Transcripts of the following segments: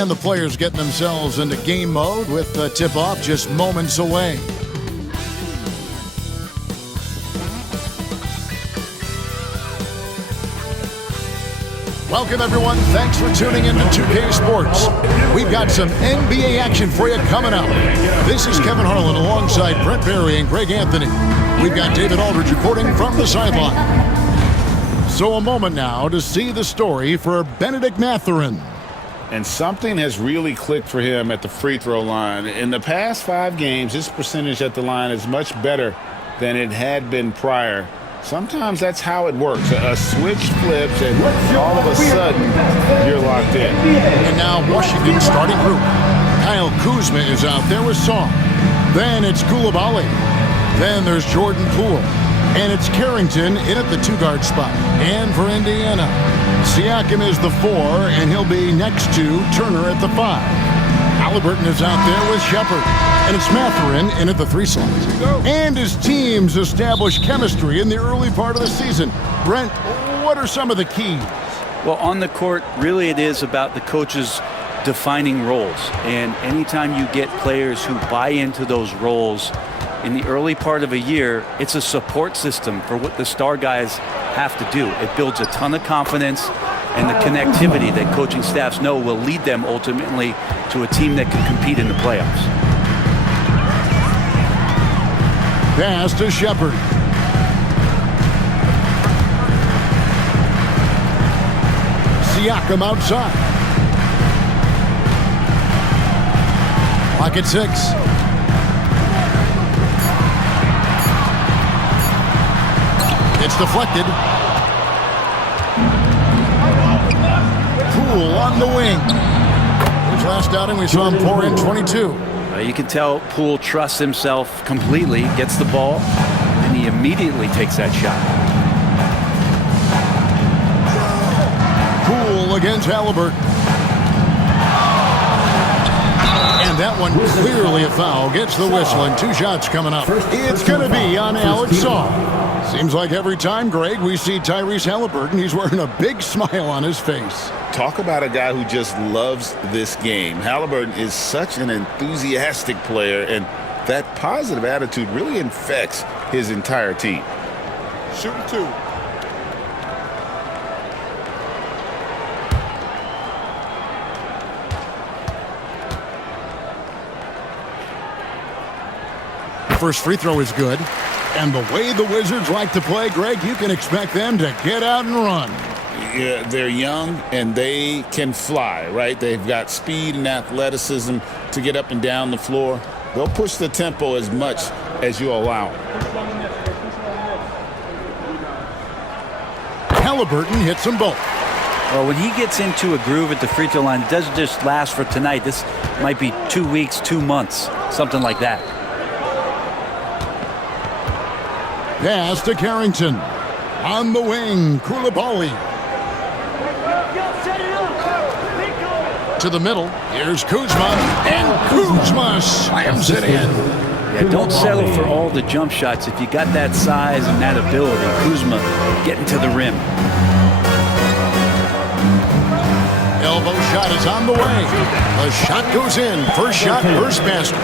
And the players getting themselves into game mode with the tip-off just moments away. Welcome, everyone. Thanks for tuning in to 2K Sports. We've got some NBA action for you coming up. This is Kevin Harlan alongside Brent Barry and Greg Anthony. We've got David Aldridge reporting from the sideline. So a moment now to see the story for Bennedict Mathurin. And something has really clicked for him at the free throw line. In the past 5 games, his percentage at the line is much better than it had been prior. Sometimes that's how it works. A switch flips, and all of a sudden, you're locked in. And now Washington's starting group. Kyle Kuzma is out there with Song. Then it's Koulibaly. Then there's Jordan Poole. And it's Carrington in at the 2-guard spot. And for Indiana, Siakam is the 4, and he'll be next to Turner at the 5. Halliburton is out there with Shepard. And it's Mathurin in at the 3 slot. And his teams establish chemistry in the early part of the season. Brent, what are some of the keys? Well, on the court, really it is about the coaches defining roles. And anytime you get players who buy into those roles in the early part of a year, it's a support system for what the star guys have to do. It builds a ton of confidence and the connectivity that coaching staffs know will lead them ultimately to a team that can compete in the playoffs. Pass to Shepard. Siakam outside. Clock at 6. It's deflected. Poole on the wing. His last outing, we saw him pour in 22. You can tell Poole trusts himself completely, gets the ball, and he immediately takes that shot. Poole against Halliburton. And that one clearly a foul. Gets the whistle, and 2 shots coming up. It's going to be on Alex Song. Seems like every time, Greg, we see Tyrese Halliburton, he's wearing a big smile on his face. Talk about a guy who just loves this game. Halliburton is such an enthusiastic player, and that positive attitude really infects his entire team. Shooting 2. First free throw is good. And the way the Wizards like to play, Greg, you can expect them to get out and run. Yeah, they're young and they can fly, right? They've got speed and athleticism to get up and down the floor. They'll push the tempo as much as you allow. Halliburton hits them both. Well, when he gets into a groove at the free throw line, it doesn't just last for tonight. This might be 2 weeks, 2 months, something like that. Pass to Carrington. On the wing, Koulibaly. To the middle, here's Kuzma, and Kuzma slams it in. Yeah, don't settle for all the jump shots. If you got that size and that ability, Kuzma getting to the rim. Elbow shot is on the way. The shot goes in. First shot, first basket.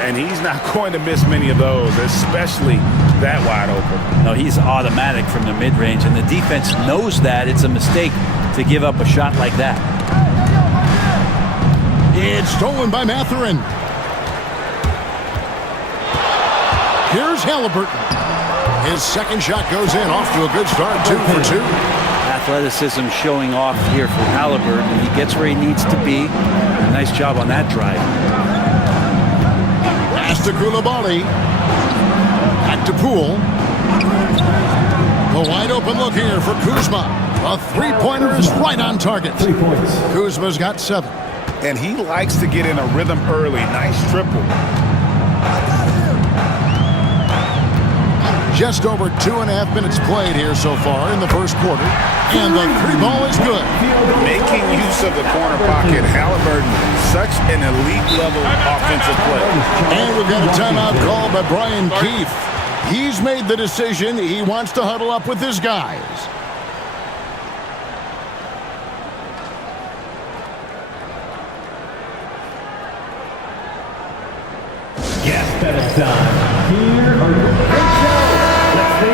And he's not going to miss many of those, especially that wide open. No, he's automatic from the mid-range, and the defense knows that. It's a mistake to give up a shot like that. It's stolen by Mathurin. Here's Halliburton. His second shot goes in, off to a good start, 2 for 2. Athleticism showing off here for Halliburton. He gets where he needs to be. Nice job on that drive. Pass to Koulibaly. Back to Poole. A wide open look here for Kuzma. A three-pointer is right on target. 3 points. Kuzma's got 7. And he likes to get in a rhythm early. Nice triple. Just over 2.5 minutes played here so far in the first quarter. And the 3 ball is good. Making use of the corner pocket. Halliburton, such an elite level offensive play. And we've got a timeout called by Brian Keefe. He's made the decision. He wants to huddle up with his guys.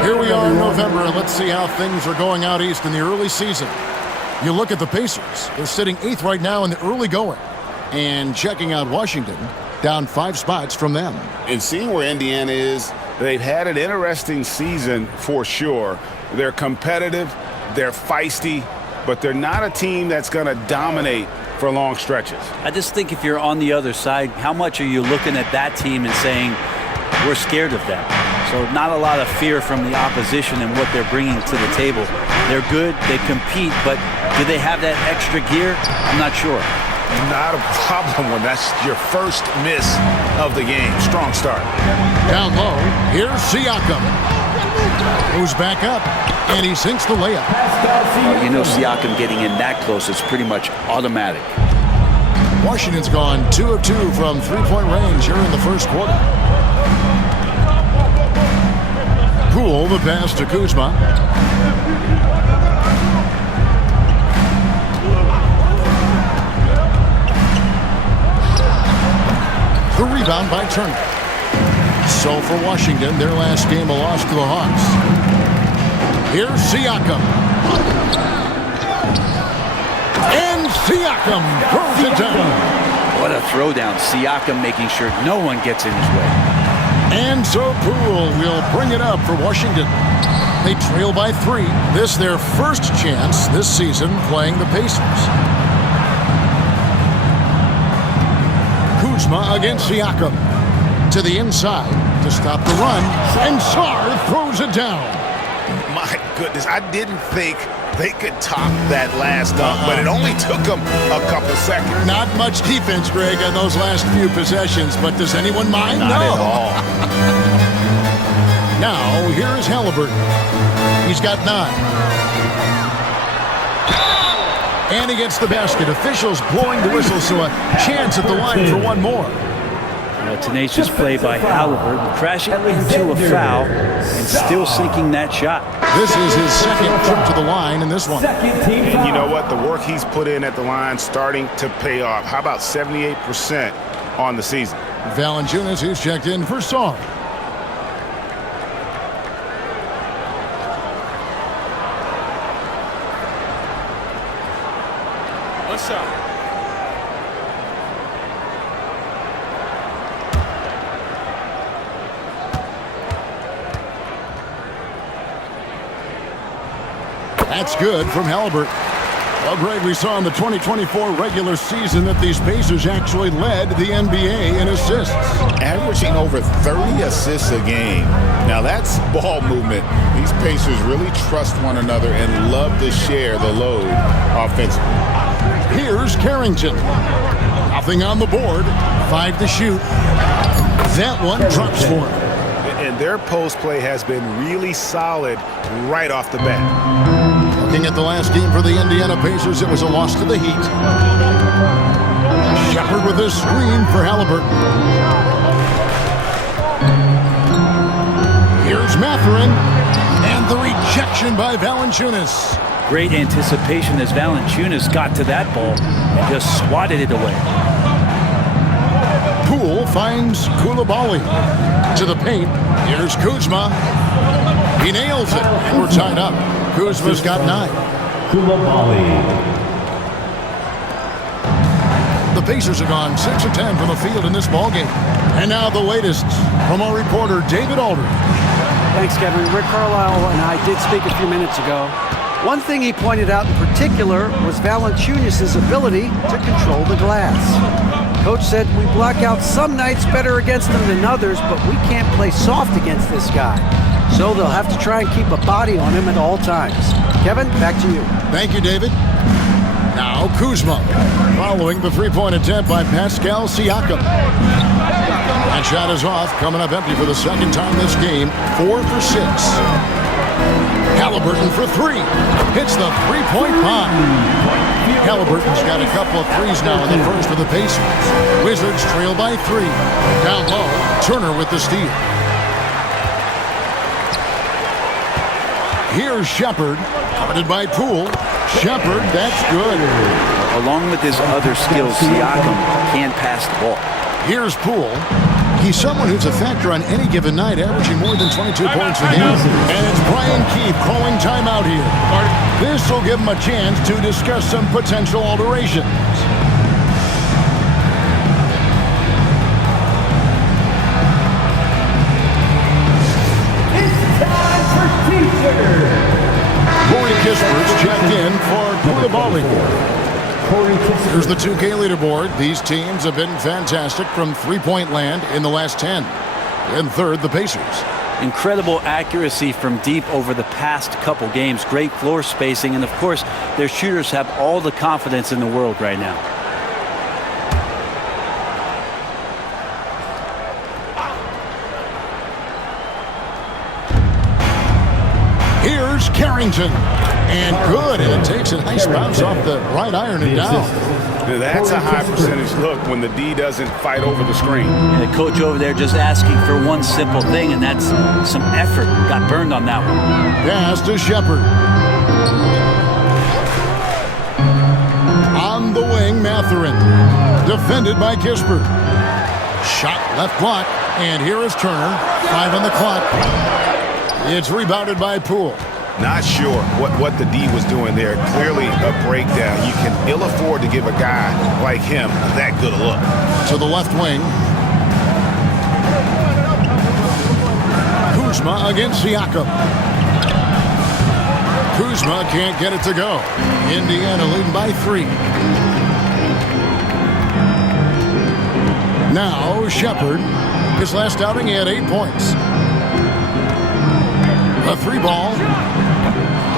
Here we are in November, and let's see how things are going out east in the early season. You look at the Pacers. They're sitting 8th right now in the early going. And checking out Washington, down 5 spots from them. And seeing where Indiana is, they've had an interesting season for sure. They're competitive, they're feisty, but they're not a team that's going to dominate for long stretches. I just think if you're on the other side, how much are you looking at that team and saying, we're scared of them? So not a lot of fear from the opposition and what they're bringing to the table. They're good, they compete, but do they have that extra gear? I'm not sure. Not a problem when that's your first miss of the game. Strong start. Down low, here's Siakam. Moves back up, and he sinks the layup. You know, Siakam getting in that close is pretty much automatic. Washington's gone 2 of 2 from three-point range here in the first quarter. Poole, the pass to Kuzma. The rebound by Turner. So for Washington, their last game a loss to the Hawks. Here's Siakam. And Siakam throws it down. What a throwdown. Siakam making sure no one gets in his way. And so Poole will bring it up for Washington. They trail by 3. This their first chance this season playing the Pacers. Kuzma against Siakam. To the inside to stop the run. And Sarr throws it down. My goodness, I didn't think they could top that last dunk, but it only took them a couple seconds. Not much defense, Greg, on those last few possessions, but does anyone mind? Not no. at all. Now, here's Halliburton. He's got 9. And he gets the basket. Officials blowing the whistle, so a chance at the line for one more. A tenacious play by Halliburton, crashing into a foul and still sinking that shot. This is his second trip to the line in this one. And you know what? The work he's put in at the line starting to pay off. How about 78% on the season? Valanciunas, who's checked in for Sarr. What's up? That's good from Halliburton. Well, Greg, we saw in the 2024 regular season that these Pacers actually led the NBA in assists. Averaging over 30 assists a game. Now that's ball movement. These Pacers really trust one another and love to share the load offensively. Here's Carrington. Nothing on the board. 5 to shoot. That one drops for him. And their post play has been really solid right off the bat. Looking at the last game for the Indiana Pacers, it was a loss to the Heat. Shepard with a screen for Halliburton. Here's Mathurin. And the rejection by Valanciunas. Great anticipation as Valanciunas got to that ball and just swatted it away. Poole finds Koulibaly to the paint. Here's Kuzma. He nails it, and we're tied up. Kuzma's got 9. The Pacers have gone 6 of 10 from the field in this ballgame. And now the latest from our reporter, David Aldridge. Thanks, Kevin. Rick Carlisle and I did speak a few minutes ago. One thing he pointed out in particular was Valanciunas' ability to control the glass. Coach said we block out some nights better against them than others, but we can't play soft against this guy. So they'll have to try and keep a body on him at all times. Kevin, back to you. Thank you, David. Now Kuzma, following the three-point attempt by Pascal Siakam. That shot is off, coming up empty for the second time this game. 4 for 6. Halliburton for 3. Hits the three-point pie. Halliburton's got a couple of threes now in the first for the Pacers. Wizards trail by 3. Down low, Turner with the steal. Here's Shepard, guarded by Poole. Shepard, that's good. Along with his other skills, Siakam can't pass the ball. Here's Poole. He's someone who's a factor on any given night, averaging more than 22 points a game. And it's Brian Keefe calling timeout here. This will give him a chance to discuss some potential alterations. Corey Kisper's checked in for Koulibaly. Here's the 2K leaderboard. These teams have been fantastic from three-point land in the last 10. In third, the Pacers. Incredible accuracy from deep over the past couple games. Great floor spacing. And, of course, their shooters have all the confidence in the world right now. Here's Carrington. And good, and it takes a nice bounce off the right iron and down. That's a high percentage look when the D doesn't fight over the screen. And the coach over there just asking for one simple thing, and that's some effort. Got burned on that one. Pass to Shepard. On the wing, Mathurin. Defended by Kisper. Shot left block, and here is Turner. 5 on the clock. It's rebounded by Poole. Not sure what the D was doing there. Clearly a breakdown. You can ill afford to give a guy like him that good a look. To the left wing. Kuzma against Siakam. Kuzma can't get it to go. Indiana leading by 3. Now Shepard. His last outing he had 8 points. A 3-ball.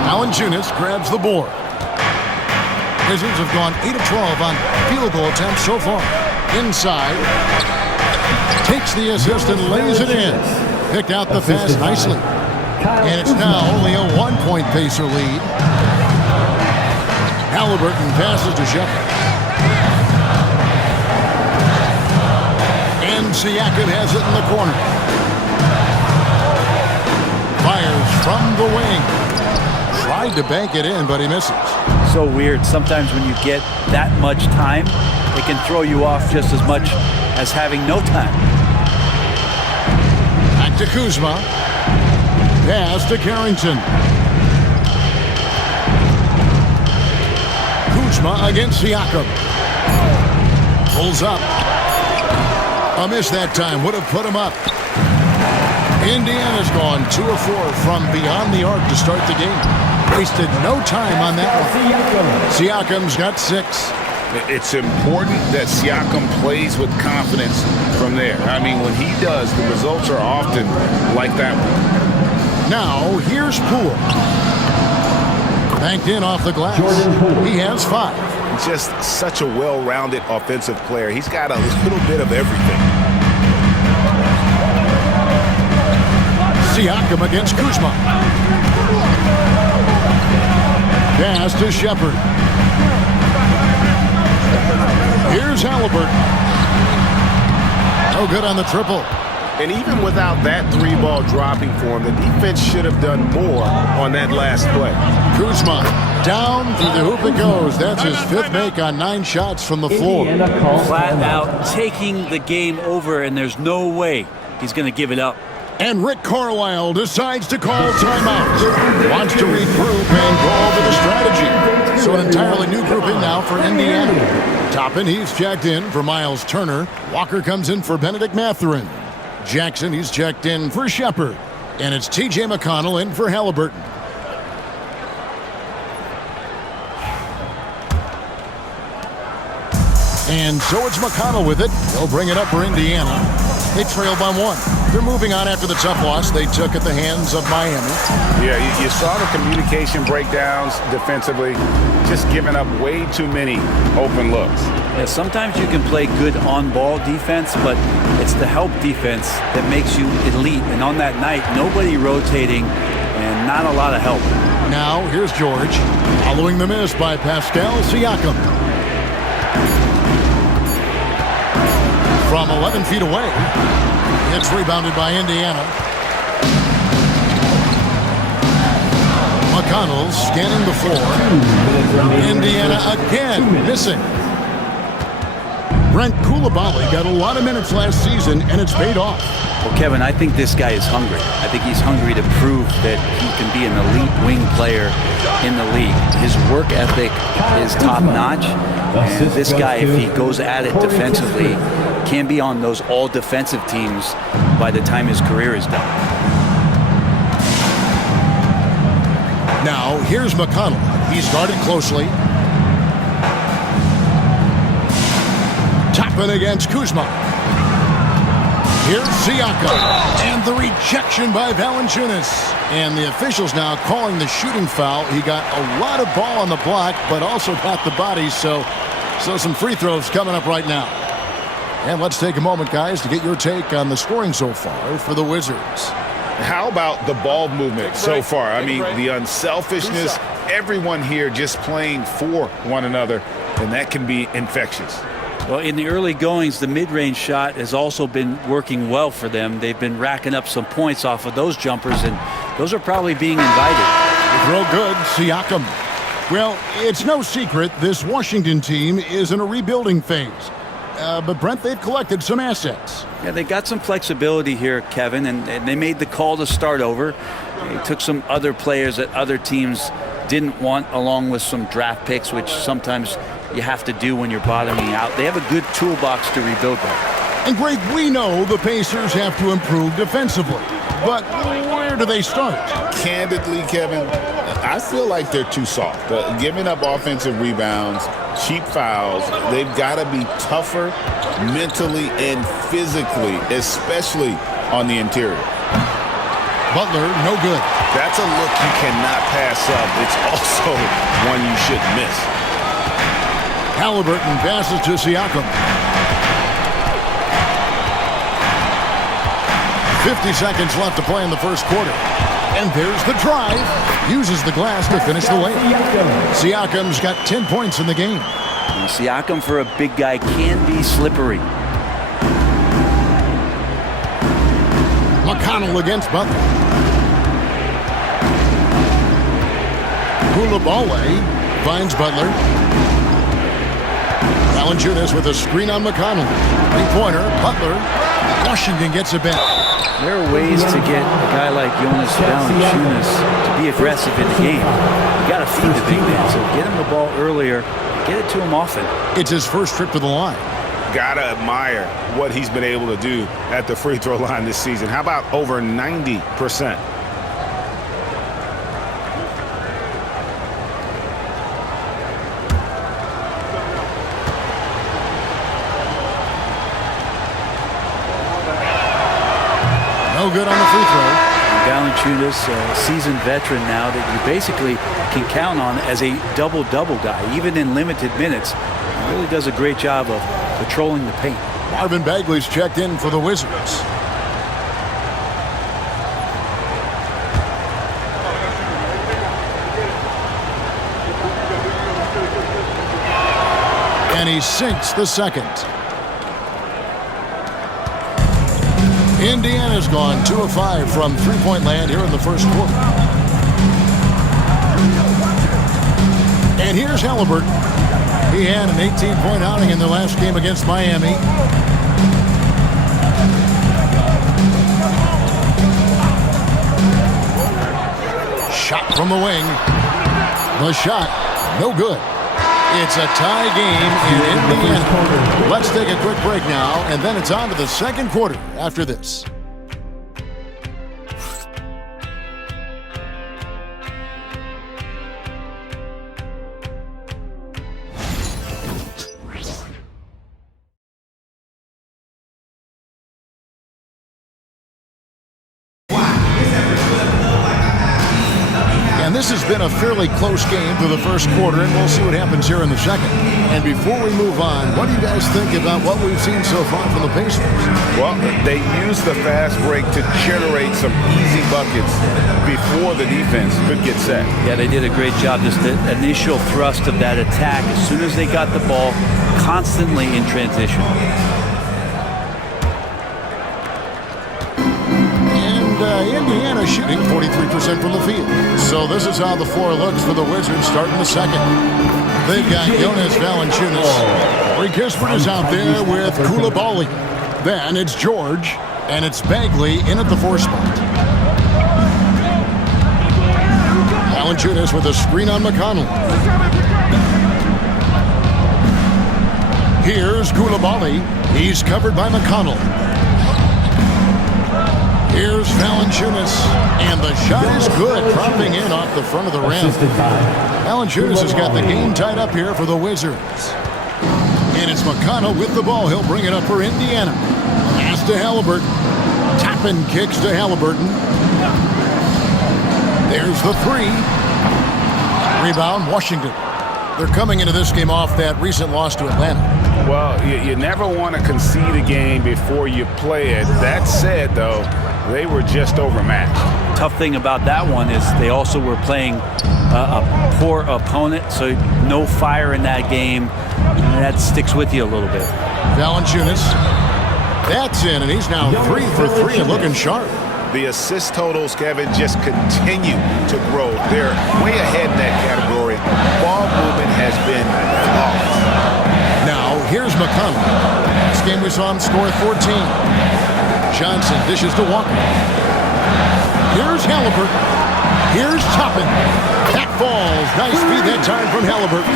Valanciunas grabs the board. Wizards have gone 8 of 12 on field goal attempts so far. Inside. Takes the assist and lays it in. Picked out the pass nicely. And it's now only a 1-point Pacer lead. Halliburton passes to Shepard. And Siakam has it in the corner. Fires from the wing. Tried to bank it in, but he misses. So weird. Sometimes when you get that much time, it can throw you off just as much as having no time. Back to Kuzma. Pass to Carrington. Kuzma against Siakam. Pulls up. A miss that time. Would have put him up. Indiana's gone 2 of 4 from beyond the arc to start the game. Wasted no time on that one. Siakam's got 6. It's important that Siakam plays with confidence from there. I mean, when he does, the results are often like that one. Now, here's Poole. Banked in off the glass. He has 5. Just such a well-rounded offensive player. He's got a little bit of everything. Siakam against Kuzma. Pass to Shepard. Here's Halliburton. No good on the triple. And even without that 3-ball dropping for him, the defense should have done more on that last play. Kuzma down through the hoop it goes. That's his 5th make on 9 shots from the floor. Flat out taking the game over, and there's no way he's going to give it up. And Rick Carlisle decides to call timeout. Wants to regroup and go over the strategy. So an entirely new group in now for Indiana. Toppin, he's checked in for Miles Turner. Walker comes in for Benedict Mathurin. Jackson, he's checked in for Shepard. And it's T.J. McConnell in for Halliburton. And so it's McConnell with it. They'll bring it up for Indiana. They trail by 1. They're moving on after the tough loss they took at the hands of Miami. Yeah, you saw the communication breakdowns defensively, just giving up way too many open looks. Yeah, sometimes you can play good on-ball defense, but it's the help defense that makes you elite. And on that night, nobody rotating and not a lot of help. Now, here's George, following the miss by Pascal Siakam. From 11 feet away, it's rebounded by Indiana. McConnell scanning the floor. Indiana again missing. Brent Coulibaly got a lot of minutes last season, and it's paid off. Well, Kevin, I think this guy is hungry. I think he's hungry to prove that he can be an elite wing player in the league. His work ethic is top-notch, and this guy, if he goes at it defensively, can be on those all-defensive teams by the time his career is done. Now, here's McConnell. He's guarded closely. Toppin against Kuzma. Here's Siakam. And the rejection by Valanciunas. And the officials now calling the shooting foul. He got a lot of ball on the block, but also got the body, so some free throws coming up right now. And let's take a moment, guys, to get your take on the scoring so far for the Wizards. How about the ball movement so far? I mean, the unselfishness, everyone here just playing for one another, and that can be infectious. Well, in the early goings, the mid-range shot has also been working well for them. They've been racking up some points off of those jumpers, and those are probably being invited. Real good, Siakam. Well, it's no secret this Washington team is in a rebuilding phase. But, Brent, they've collected some assets. Yeah, they got some flexibility here, Kevin, and they made the call to start over. They took some other players that other teams didn't want, along with some draft picks, which sometimes you have to do when you're bottoming out. They have a good toolbox to rebuild that. And, Greg, we know the Pacers have to improve defensively. But where do they start? Candidly, Kevin, I feel like they're too soft. Giving up offensive rebounds, cheap fouls, they've got to be tougher mentally and physically, especially on the interior. Butler, no good. That's a look you cannot pass up. It's also one you shouldn't miss. Halliburton passes to Siakam. 50 seconds left to play in the first quarter. And there's the drive. Uses the glass to finish the layup. Siakam's got 10 points in the game. And Siakam, for a big guy, can be slippery. McConnell against Butler. Coulibaly finds Butler. Valanciunas with a screen on McConnell. Three-pointer, Butler. Washington gets it back. There are ways to get a guy like Jonas Valanciunas to be aggressive in the game. You got to feed the big man, so get him the ball earlier, get it to him often. It's his first trip to the line. Gotta admire what he's been able to do at the free throw line this season. How about over 90%? No good on the free throw. Valanciunas, a seasoned veteran now that you basically can count on as a double-double guy, even in limited minutes. He really does a great job of patrolling the paint. Marvin Bagley's checked in for the Wizards. And he sinks the second. Indiana's gone 2 of 5 from three-point land here in the first quarter. And here's Halliburton. He had an 18-point outing in the last game against Miami. Shot from the wing. The shot, no good. It's a tie game in Indiana. Let's take a quick break now, and then it's on to the second quarter after this. And this has been a fairly close game through the first quarter, and we'll see what happens here in the second. And before we move on, what do you guys think about what we've seen so far from the Pacers? Well, they used the fast break to generate some easy buckets before the defense could get set. Yeah, they did a great job. Just the initial thrust of that attack, as soon as they got the ball, constantly in transition. Indiana shooting 43% from the field. So this is how the floor looks for the Wizards starting the second. They've got Jonas Valanciunas. Corey Kispert is out there with Coulibaly. Then it's George, and it's Bagley in at the 4 spot. Valanciunas with a screen on McConnell. Here's Coulibaly. He's covered by McConnell. Here's Valanciunas, and the shot is good, dropping in off the front of the rim. Valanciunas has got the game tied up here for the Wizards. And it's McConnell with the ball. He'll bring it up for Indiana. Pass to Halliburton. Toppin kicks to Halliburton. There's the 3. Rebound, Washington. They're coming into this game off that recent loss to Atlanta. Well, you never want to concede a game before you play it. That said, though, they were just overmatched. Tough thing about that one is they also were playing a poor opponent, so no fire in that game. And that sticks with you a little bit. Valanciunas. That's in, and he's now 3 for 3 and looking sharp. The assist totals, Kevin, just continue to grow. They're way ahead in that category. Ball movement has been flawless. Now, here's McConnell. This game we saw him score 14. Johnson dishes to Walker. Here's Halliburton. Here's Toppin. That falls. Nice feed that time from Halliburton.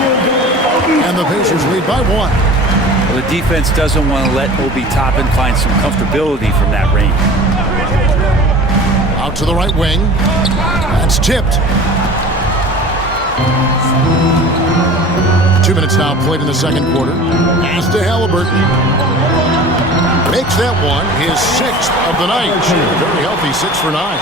And the Pacers lead by 1. Well, the defense doesn't want to let Obi Toppin find some comfortability from that range. Out to the right wing. That's tipped. 2 minutes now played in the second quarter. Pass to Halliburton. Makes that one his 6th of the night. Very healthy 6 for 9.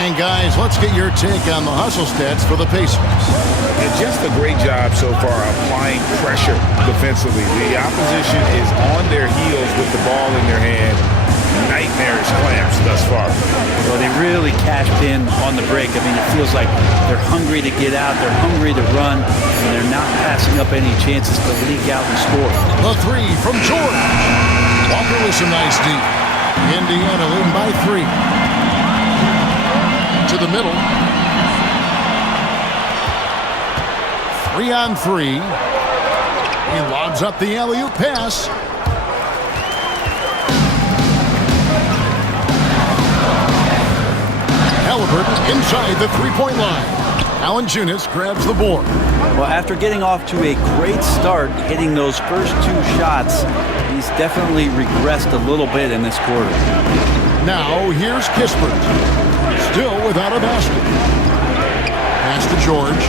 And guys, let's get your take on the hustle stats for the Pacers. And just a great job so far applying pressure defensively. The opposition is on their heels with the ball in their hand. Nightmarish clamps thus far. Well, they really cashed in on the break. I mean, it feels like they're hungry to get out, they're hungry to run, and they're not passing up any chances to leak out and score. The 3 from George. Walker with some nice D. Indiana leading by 3. To the middle. 3 on 3. He lobs up the alley-oop pass. Halliburton inside the 3-point line. Valanciunas grabs the board. Well, after getting off to a great start, hitting those first 2 shots, he's definitely regressed a little bit in this quarter. Now here's Kispert. Still without a basket. Pass to George.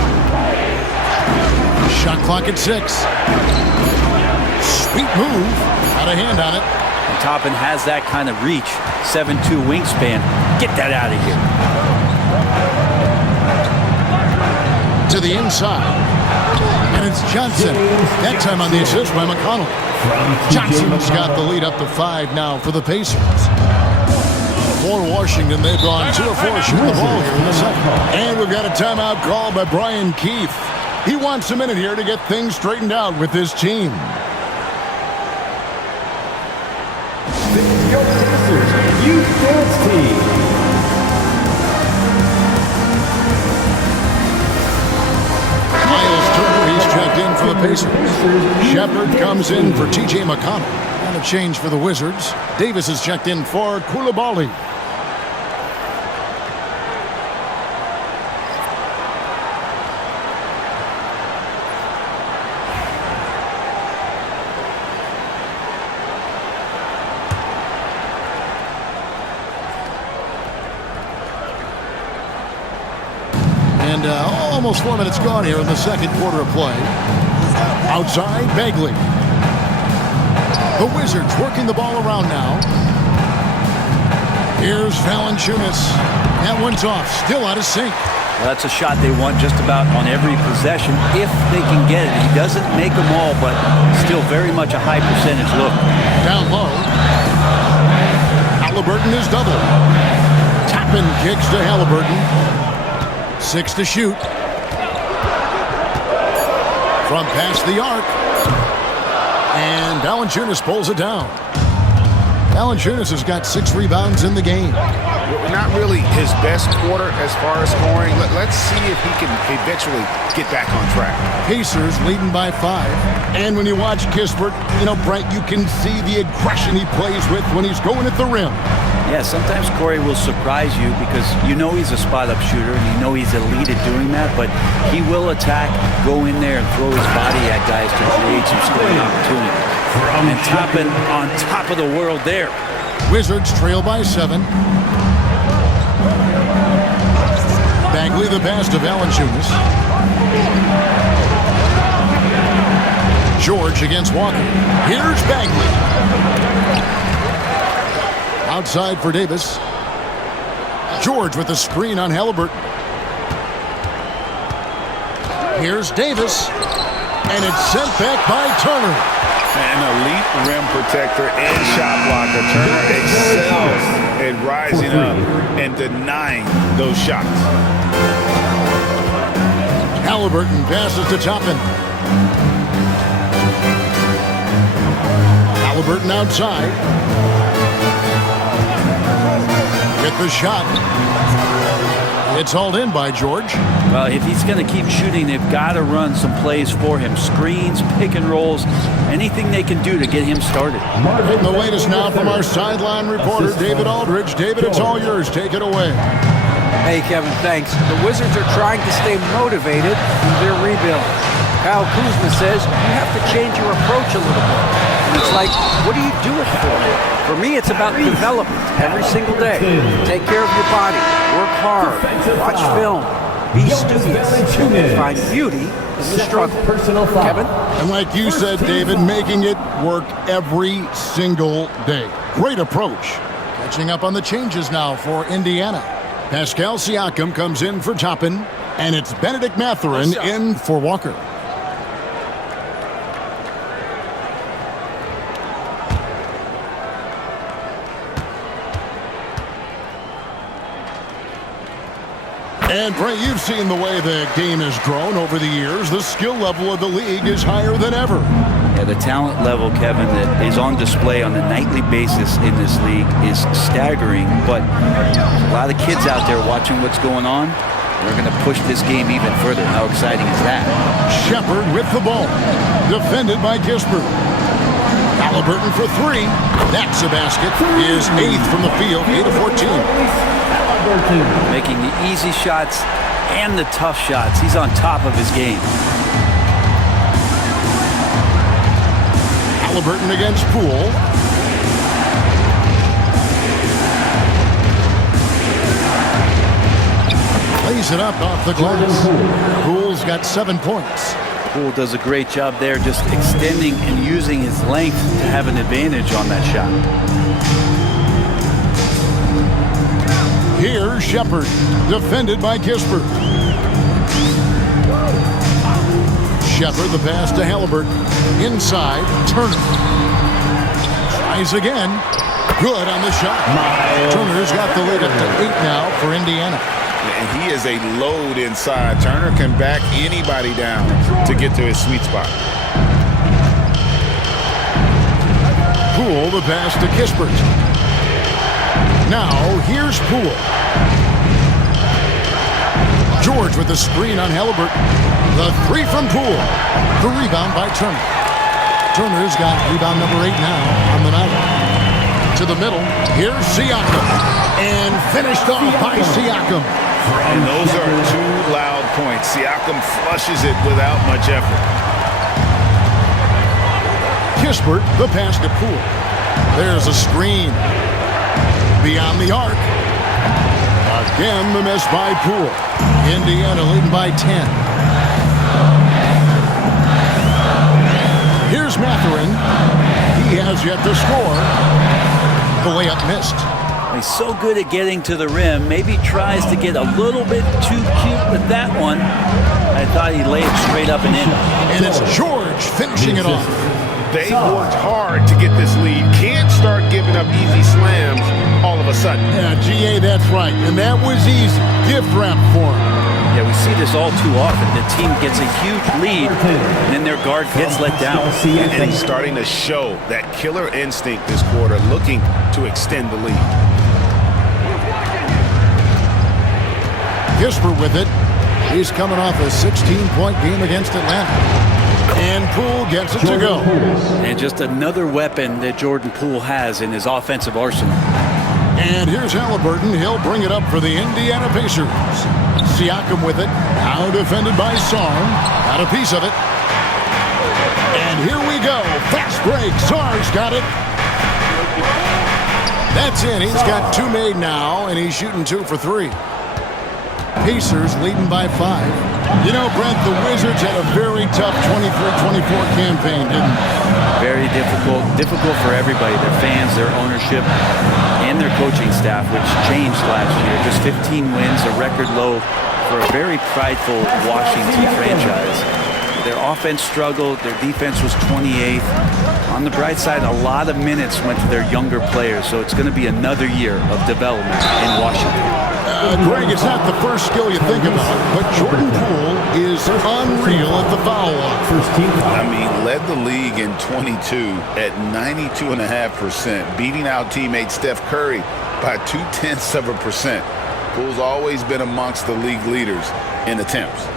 Shot clock at 6. Sweet move. Got a hand on it. And Toppin has that kind of reach. 7'2" wingspan. Get that out of here. To the inside. And it's Johnson. That time on the assist by McConnell. Johnson's got the lead up to 5 now for the Pacers. For Washington, they've gone 2 of 4 shooting the ball here in the second. And we've got a timeout called by Brian Keefe. He wants a minute here to get things straightened out with his team. This is your Pacers Youth Dance Team. Miles Turner, he's checked in for the Pacers. Shepard comes in for T.J. McConnell. And a change for the Wizards. Davis is checked in for Coulibaly. And almost 4 minutes gone here in the second quarter of play. Outside, Bagley. The Wizards working the ball around now. Here's Valanciunas. That one's off. Still out of sync. Well, that's a shot they want just about on every possession if they can get it. He doesn't make them all, but still very much a high percentage look. Down low. Halliburton is double. Toppin kicks to Halliburton. 6 to shoot. From past the arc. And Valanciunas pulls it down. Valanciunas has got 6 rebounds in the game. Not really his best quarter as far as scoring. Let's see if he can eventually get back on track. Pacers leading by 5. And when you watch Kispert, Brent, you can see the aggression he plays with when he's going at the rim. Yeah, sometimes Corey will surprise you because he's a spot-up shooter and he's elite at doing that, but he will attack, go in there and throw his body at guys to create some scoring opportunities. And Toppin on top of the world there. Wizards trail by 7. Bagley the pass to Valanciunas. George against Walker. Here's Bagley. Outside for Davis. George with the screen on Halliburton. Here's Davis. And it's sent back by Turner. An elite rim protector and shot blocker. Turner excels at rising up and denying those shots. Halliburton passes to Toppin. Halliburton outside. With the shot. It's hauled in by George. Well, if he's going to keep shooting, they've got to run some plays for him. Screens, pick and rolls, anything they can do to get him started. And the latest now from our sideline reporter, David Aldridge. David, it's all yours. Take it away. Hey, Kevin, thanks. The Wizards are trying to stay motivated through their rebuild. Kyle Kuzma says you have to change your approach a little bit. And it's like, what do you do it for? For me, it's about development every single day. Take care of your body. Work hard. Watch film. Be studious. Find beauty in the struggle. Kevin? And like you said, David, making it work every single day. Great approach. Catching up on the changes now for Indiana. Pascal Siakam comes in for Toppin, and it's Benedict Mathurin in for Walker. And, Brent, you've seen the way the game has grown over the years. The skill level of the league is higher than ever. Yeah, the talent level, Kevin, that is on display on a nightly basis in this league is staggering. But a lot of kids out there watching what's going on. They're going to push this game even further. How exciting is that? Shepard with the ball. Defended by Kispert. Halliburton for 3. That's a basket. Is 8th from the field, 8 of 14. Making the easy shots and the tough shots. He's on top of his game. Halliburton against Poole. Lays it up off the glass. Poole's got 7 points. Poole does a great job there, just extending and using his length to have an advantage on that shot. Here's Shepard, defended by Kispert. Shepard, the pass to Halliburton. Inside, Turner. Tries again. Good on the shot. Turner's got the lead up to 8 now for Indiana. And he is a load inside. Turner can back anybody down to get to his sweet spot. Poole, the pass to Kispert. Now, here's Poole. George with the screen on Halliburton. The 3 from Poole. The rebound by Turner. Turner's got rebound number 8 now on the night. To the middle. Here's Siakam. And finished off by Siakam. And those are 2 loud points. Siakam flushes it without much effort. Kispert, the pass to Poole. There's a screen. Beyond the arc. Again, the miss by Poole. Indiana leading by 10. Here's Mathurin. He has yet to score. The layup missed. He's so good at getting to the rim. Maybe tries to get a little bit too cute with that one. I thought he laid it straight up and in. And it's George finishing it off. They worked hard to get this lead. Can't start giving up easy slams all of a sudden. Yeah, GA, that's right. And that was easy. Gift wrap for him. Yeah, we see this all too often. The team gets a huge lead, and then their guard gets let down. And he's starting to show that killer instinct this quarter, looking to extend the lead. Kisper with it. He's coming off a 16-point game against Atlanta. And Poole gets it to go. And just another weapon that Jordan Poole has in his offensive arsenal. And here's Halliburton. He'll bring it up for the Indiana Pacers. Siakam with it. Now defended by Song. Got a piece of it. And here we go. Fast break. Sar's got it. That's in. He's got 2 made now, and he's shooting 2 for 3. Pacers leading by 5. You know, Brent, the Wizards had a very tough 23-24 campaign, didn't they? Very difficult for everybody, their fans, their ownership, and their coaching staff, which changed last year. Just 15 wins, a record low for a very prideful Washington franchise. Their offense struggled, their defense was 28th. On the bright side, a lot of minutes went to their younger players, so it's going to be another year of development in Washington. Greg, it's not the first skill you think about, but Jordan Poole is unreal at the foul line. First team foul. I mean, led the league in 22 at 92.5%, beating out teammate Steph Curry by 0.2%. Poole's always been amongst the league leaders in attempts.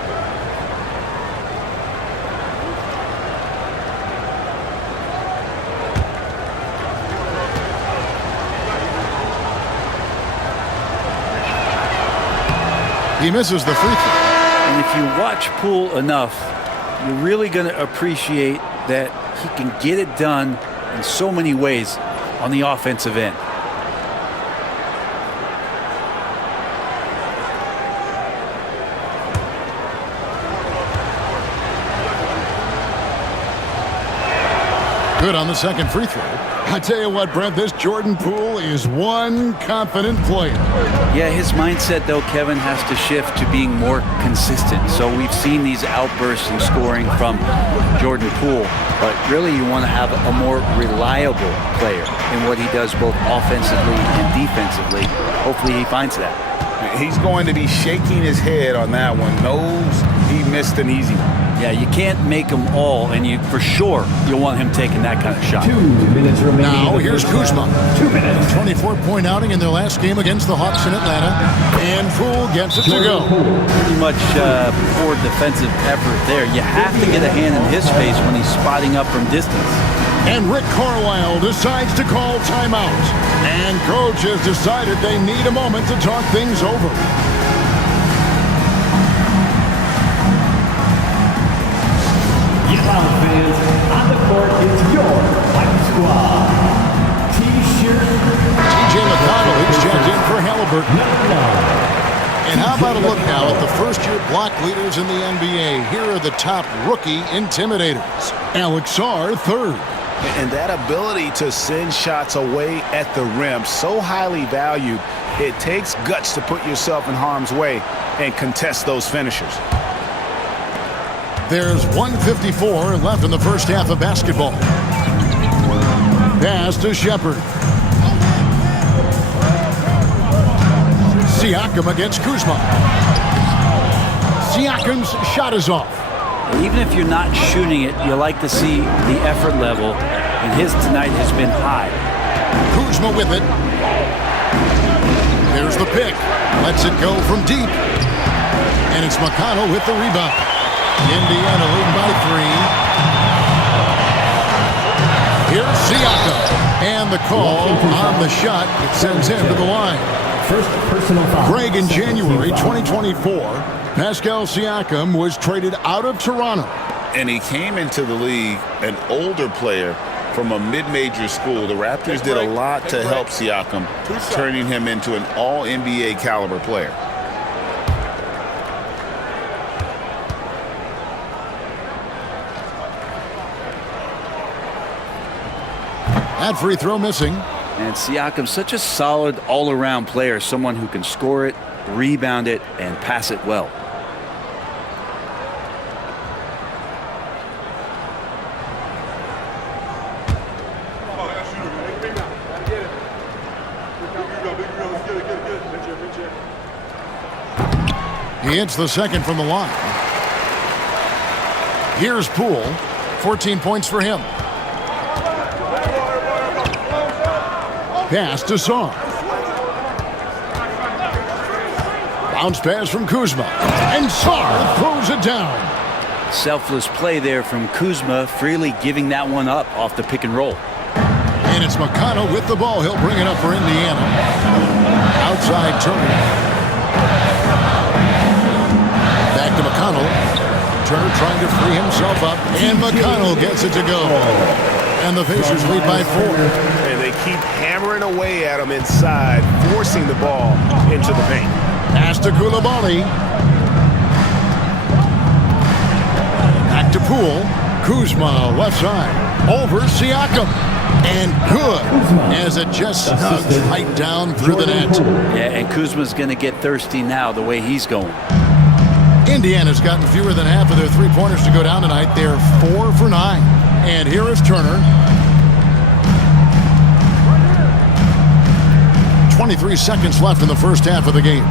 He misses the free throw. And if you watch Poole enough, you're really going to appreciate that he can get it done in so many ways on the offensive end. Good on the second free throw. I tell you what, Brent, this Jordan Poole is one confident player. Yeah, his mindset, though, Kevin, has to shift to being more consistent. So we've seen these outbursts in scoring from Jordan Poole, but really you want to have a more reliable player in what he does both offensively and defensively. Hopefully he finds that. He's going to be shaking his head on that one. Knows he missed an easy one. Yeah, you can't make them all, and for sure you'll want him taking that kind of shot. 2 minutes remaining. Now here's Kuzma. 2 minutes. 24-point outing in their last game against the Hawks in Atlanta. And Poole gets it to go. Pretty much poor defensive effort there. You have to get a hand in his face when he's spotting up from distance. And Rick Carlisle decides to call timeout. And coach has decided they need a moment to talk things over. Fans, on the court is your White Squad. T-shirt. TJ McConnell, who's checked in for Halliburton. And how about a look now at the first-year block leaders in the NBA? Here are the top rookie intimidators. Alex Sarr, third. And that ability to send shots away at the rim, so highly valued, it takes guts to put yourself in harm's way and contest those finishers. There's 1:54 left in the first half of basketball. Pass to Shepard. Siakam against Kuzma. Siakam's shot is off. Even if you're not shooting it, you like to see the effort level, and his tonight has been high. Kuzma with it. There's the pick. Lets it go from deep. And it's McConnell with the rebound. Indiana leading by 3. Here's Siakam. And the call on the shot. It sends him to the line. First personal foul. Greg, in January 2024, Pascal Siakam was traded out of Toronto. And he came into the league an older player from a mid-major school. The Raptors did a lot to help Siakam, turning him into an all-NBA caliber player. That free throw missing. And Siakam's such a solid all-around player, someone who can score it, rebound it, and pass it well. He hits the second from the line. Here's Poole. 14 points for him. Pass to Saw. Bounce pass from Kuzma. And Saw throws it down. Selfless play there from Kuzma, freely giving that one up off the pick and roll. And it's McConnell with the ball. He'll bring it up for Indiana. Outside Turner. Back to McConnell. Turner trying to free himself up. And McConnell gets it to go. And the Pacers lead by 4. And they keep hammering away at him inside, forcing the ball into the paint. Pass to Coulibaly. Back to Poole. Kuzma left side. Over Siakam. And good as it just snugs right down through the net. Yeah, and Kuzma's going to get thirsty now the way he's going. Indiana's gotten fewer than half of their three-pointers to go down tonight. They're 4 for 9. And here is Turner. 23 seconds left in the first half of the game.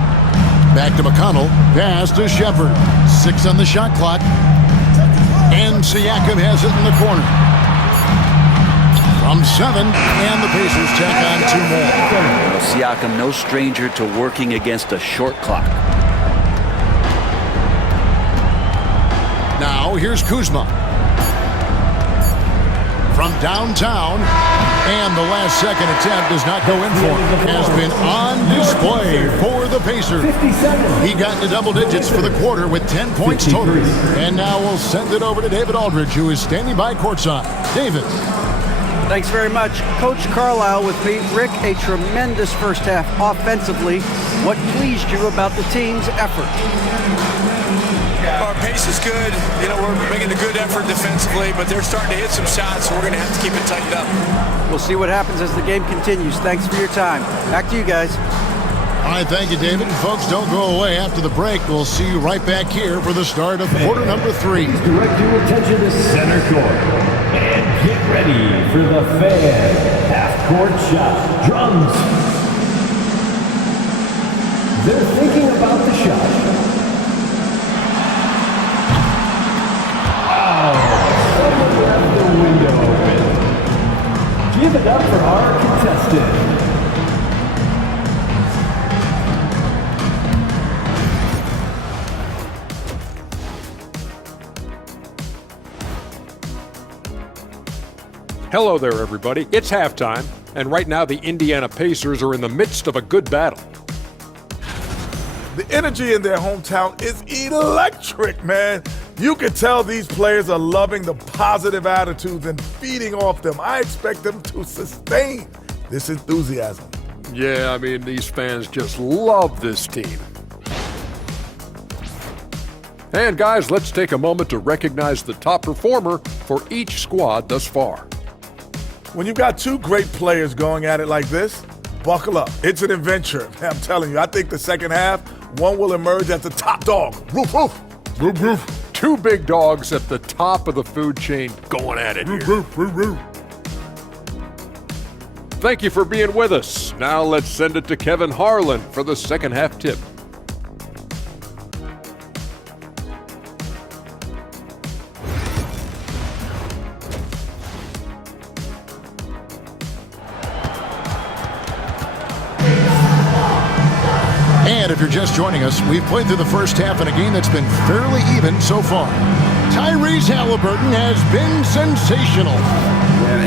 Back to McConnell. Pass to Shepherd. 6 on the shot clock. And Siakam has it in the corner. From 7, and the Pacers tack on 2 more. Siakam, no stranger to working against a short clock. Now here's Kuzma. From downtown, and the last second attempt does not go in for him. Has been on display for the Pacers. He got into double digits for the quarter with 10 points total. And now we'll send it over to David Aldridge, who is standing by courtside. David. Thanks very much. Coach Carlisle with me. Rick, a tremendous first half offensively. What pleased you about the team's effort? Our pace is good. You know, we're making a good effort defensively, but they're starting to hit some shots, so we're going to have to keep it tightened up. We'll see what happens as the game continues. Thanks for your time. Back to you guys. All right, thank you, David. And folks, don't go away after the break. We'll see you right back here for the start of quarter number 3. Please direct your attention to center court. And get ready for the fan half-court shot. Drums. They're thinking about the shot. Someone left the window open. Give it up for our contestant. Hello there, everybody. It's halftime, and right now the Indiana Pacers are in the midst of a good battle. The energy in their hometown is electric, man. You can tell these players are loving the positive attitudes and feeding off them. I expect them to sustain this enthusiasm. Yeah, I mean, these fans just love this team. And guys, let's take a moment to recognize the top performer for each squad thus far. When you've got 2 great players going at it like this, buckle up. It's an adventure. I'm telling you, I think the second half, one will emerge as the top dog. Roof, roof. Roof, roof. 2 big dogs at the top of the food chain going at it here. Roof, roof, roof. Thank you for being with us. Now let's send it to Kevin Harlan for the second half tip. And if you're just joining us, we've played through the first half in a game that's been fairly even so far. Tyrese Halliburton has been sensational.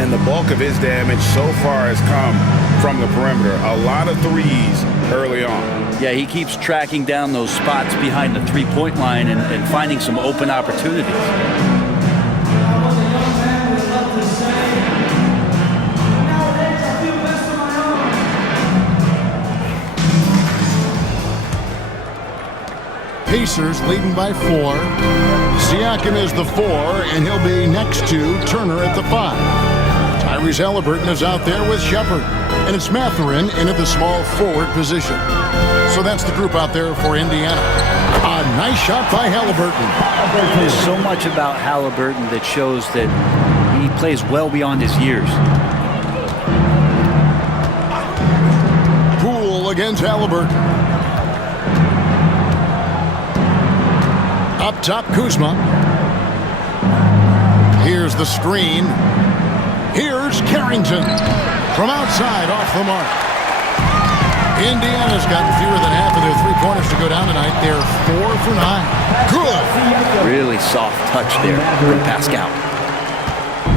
And the bulk of his damage so far has come from the perimeter. A lot of threes early on. Yeah, he keeps tracking down those spots behind the three-point line and finding some open opportunities. Pacers leading by 4. Siakam is the 4, and he'll be next to Turner at the 5. Tyrese Halliburton is out there with Shepherd, and it's Mathurin in at the small forward position. So that's the group out there for Indiana. A nice shot by Halliburton. There's so much about Halliburton that shows that he plays well beyond his years. Poole against Halliburton. Up top, Kuzma. Here's the screen. Here's Carrington. From outside, off the mark. Indiana's gotten fewer than half of their three-pointers to go down tonight. They're 4 for 9. Good. Really soft touch there from Pascal.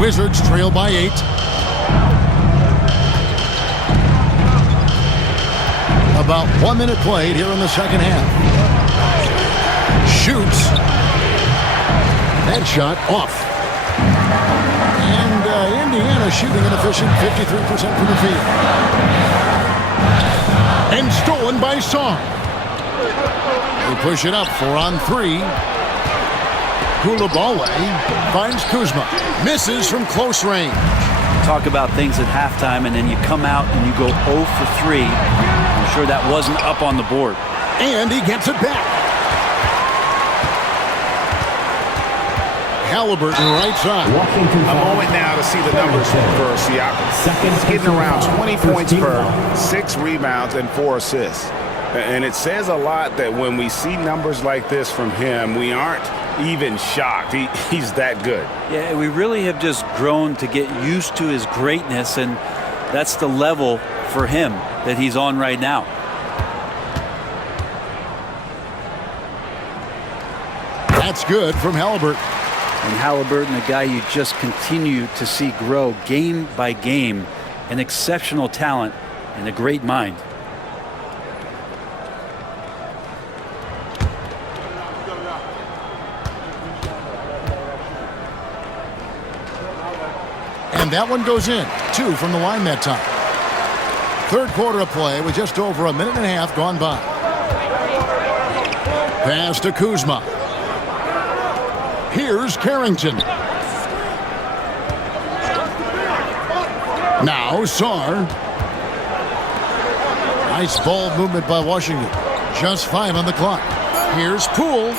Wizards trail by 8. About 1 minute played here in the second half. Shoots. That shot off. And Indiana shooting an efficient 53% from the field. And stolen by Song. They push it up 4 on 3. Coulibaly finds Kuzma. Misses from close range. Talk about things at halftime, and then you come out and you go 0 for 3. I'm sure that wasn't up on the board. And he gets it back. Halliburton right side. A moment now to see the numbers for Siakam. He's getting around 20 points per 6 rebounds and 4 assists. And it says a lot that when we see numbers like this from him, we aren't even shocked. He's that good. Yeah, we really have just grown to get used to his greatness, and that's the level for him that he's on right now. That's good from Halliburton. And Halliburton, a guy you just continue to see grow game by game, an exceptional talent and a great mind. And that one goes in. 2 from the line that time. Third quarter of play with just over a minute and a half gone by. Pass to Kuzma. Here's Carrington. Now Sarr. Nice ball movement by Washington. Just 5 on the clock. Here's Poole.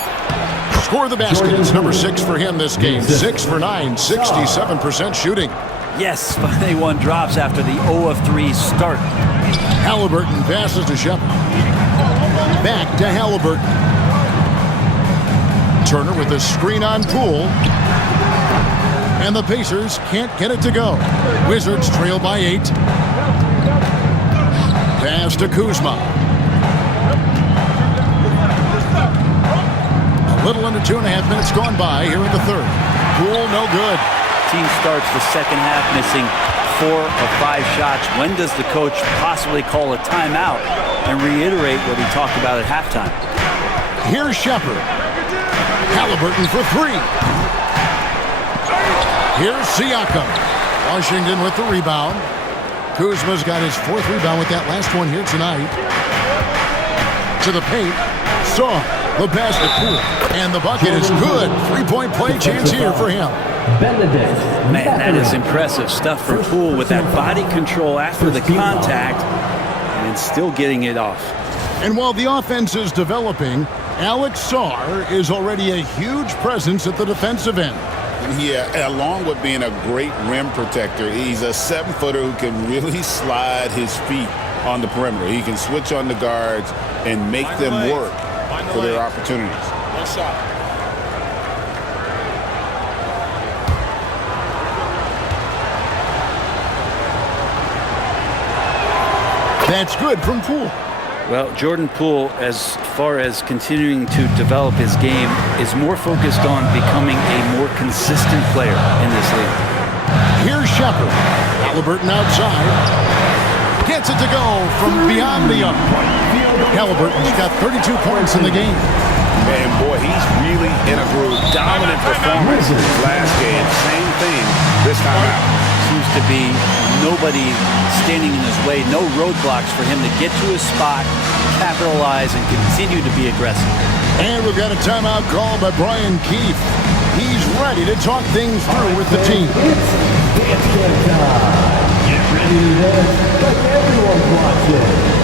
Score the basket. It's number 6 for him this game. 6 for 9, 67% shooting. Yes, finally one drops after the 0 of 3 start. Halliburton passes to Shepard. Back to Halliburton. Turner with a screen on Poole. And the Pacers can't get it to go. Wizards trail by 8. Pass to Kuzma. A little under 2.5 minutes gone by here in the third. Poole no good. Team starts the second half missing 4 of 5 shots. When does the coach possibly call a timeout and reiterate what he talked about at halftime? Here's Shepard. Halliburton for 3. Here's Siakam. Washington with the rebound. Kuzma's got his 4th rebound with that last one here tonight. To the paint. Saw the pass to Poole. And the bucket is good. 3-point play chance here for him. Man, that is impressive stuff from Poole with that body control after the contact and still getting it off. And while the offense is developing, Alex Sarr is already a huge presence at the defensive end. Yeah, along with being a great rim protector, he's a 7-footer who can really slide his feet on the perimeter. He can switch on the guards and make them work for their opportunities. Nice shot. That's good from Poole. Well, Jordan Poole, as far as continuing to develop his game, is more focused on becoming a more consistent player in this league. Here's Shepard. Halliburton outside. Gets it to go from beyond the arc. Halliburton's got 32 points in the game. And boy, he's really in a groove. Dominant performance last game. Same thing this time out. Seems to be nobody standing in his way, no roadblocks for him to get to his spot, capitalize, and continue to be aggressive. And we've got a timeout call by Brian Keefe. He's ready to talk things through with the team. It's game time. Get ready to dance like everyone's watching.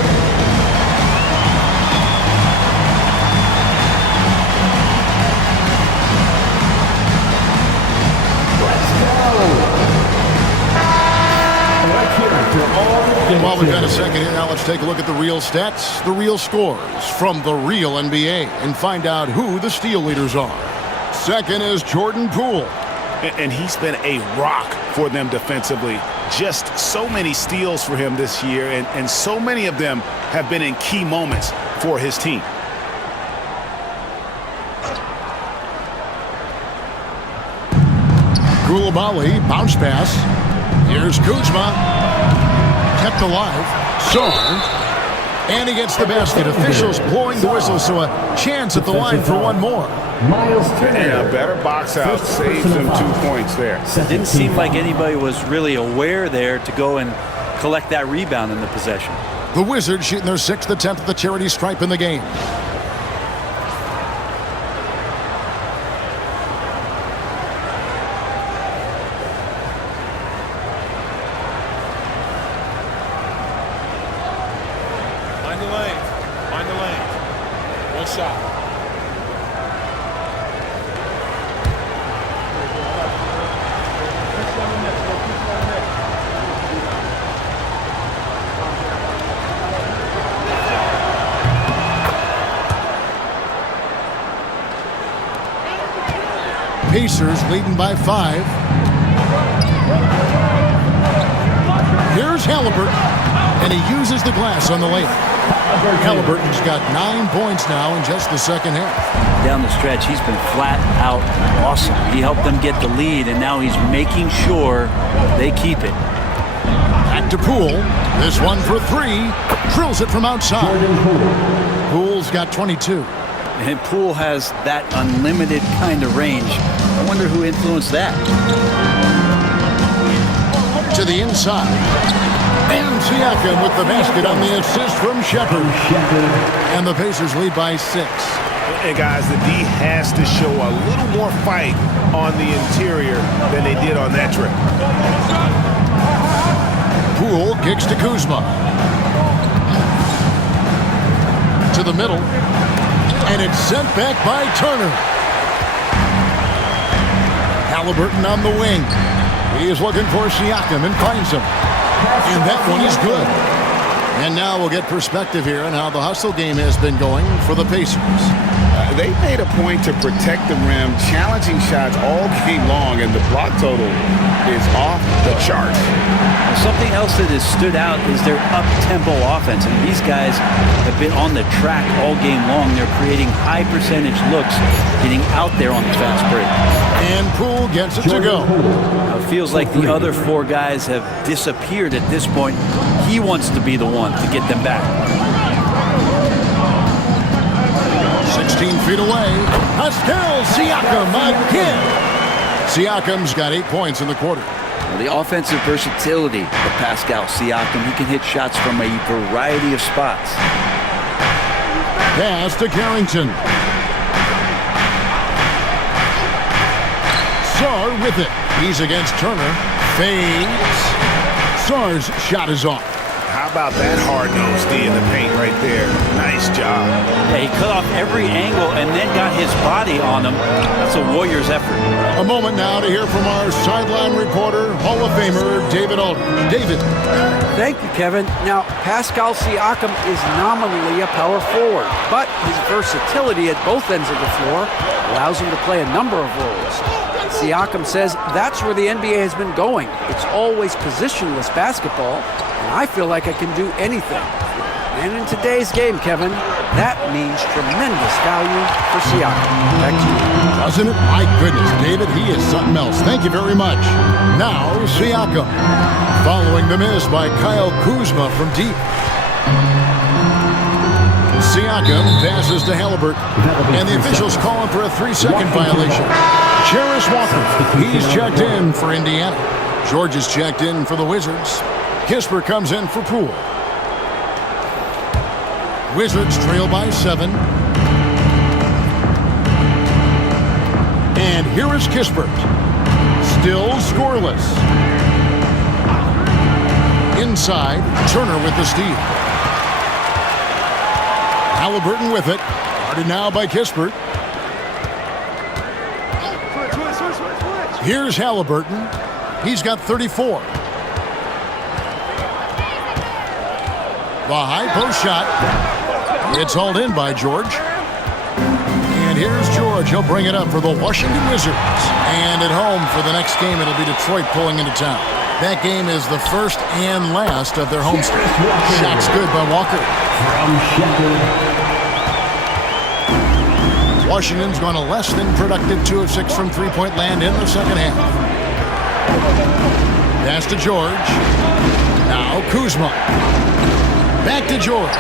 While we've got a second here, now let's take a look at the real stats, the real scores from the real NBA and find out who the steal leaders are. Second is Jordan Poole. And he's been a rock for them defensively. Just so many steals for him this year, and so many of them have been in key moments for his team. Coulibaly, bounce pass. Here's Kuzma. Kept alive. Sarr. And he gets the basket. Officials blowing the whistle, so a chance at the line for one more. Miles And Turner. a better box out saves them 2 points there. It didn't seem like anybody was really aware there to go and collect that rebound in the possession. The Wizards shooting their 6th attempt at the charity stripe in the game. Find the lane. Find the lane. One shot. Pacers leading by 5. Here's Halliburton, and he uses the glass on the layup. Halliburton's got 9 points now in just the second half. Down the stretch, he's been flat out awesome. He helped them get the lead, and now he's making sure they keep it. Back to Poole. This one for 3. Drills it from outside. Poole's got 22. And Poole has that unlimited kind of range. I wonder who influenced that. To the inside. And Siakam with the basket on the assist from Shepard. And the Pacers lead by 6. And guys, the D has to show a little more fight on the interior than they did on that trip. Poole kicks to Kuzma. To the middle. And it's sent back by Turner. Halliburton on the wing. He is looking for Siakam and finds him. And that one is good. And now we'll get perspective here on how the hustle game has been going for the Pacers. They made a point to protect the rim, challenging shots all game long, and the block total is off the charts. Something else that has stood out is their up-tempo offense. And these guys have been on the track all game long. They're creating high-percentage looks, getting out there on the fast break. And Poole gets it to go. Now, it feels like the other 4 guys have disappeared at this point. He wants to be the one to get them back. 16 feet away. Pascal Siakam again. Siakam's got 8 points in the quarter. Well, the offensive versatility of Pascal Siakam, he can hit shots from a variety of spots. Pass to Carrington. Sarr with it. He's against Turner. Fades. Sarr's shot is off. How about that hard-nosed D in the paint right there? Nice job. Yeah, he cut off every angle and then got his body on him. That's a Warriors effort. A moment now to hear from our sideline reporter, Hall of Famer David Aldridge. David. Thank you, Kevin. Now, Pascal Siakam is nominally a power forward, but his versatility at both ends of the floor allows him to play a number of roles. Siakam says that's where the NBA has been going. It's always positionless basketball, and I feel like I can do anything. And in today's game, Kevin, that means tremendous value for Siakam. Back to you. Doesn't it? My goodness, David, he is something else. Thank you very much. Now, Siakam. Following the miss by Kyle Kuzma from deep. Siakam passes to Halliburton. And the officials call him for a 3-second violation. Cherish Walker, he's checked in for Indiana. George is checked in for the Wizards. Kisper comes in for Poole. Wizards trail by 7. And here is Kispert. Still scoreless. Inside, Turner with the steal. Halliburton with it. Guarded now by Kispert. Here's The high post shot. It's hauled in by George. And here's George. He'll bring it up for the Washington Wizards. And at home for the next game, it'll be Detroit pulling into town. That game is the first and last of their homestand. Shot's good by Walker. Washington's gone a less than productive 2 of 6 from three-point land in the second half. Pass to George. Now Kuzma. Back to George.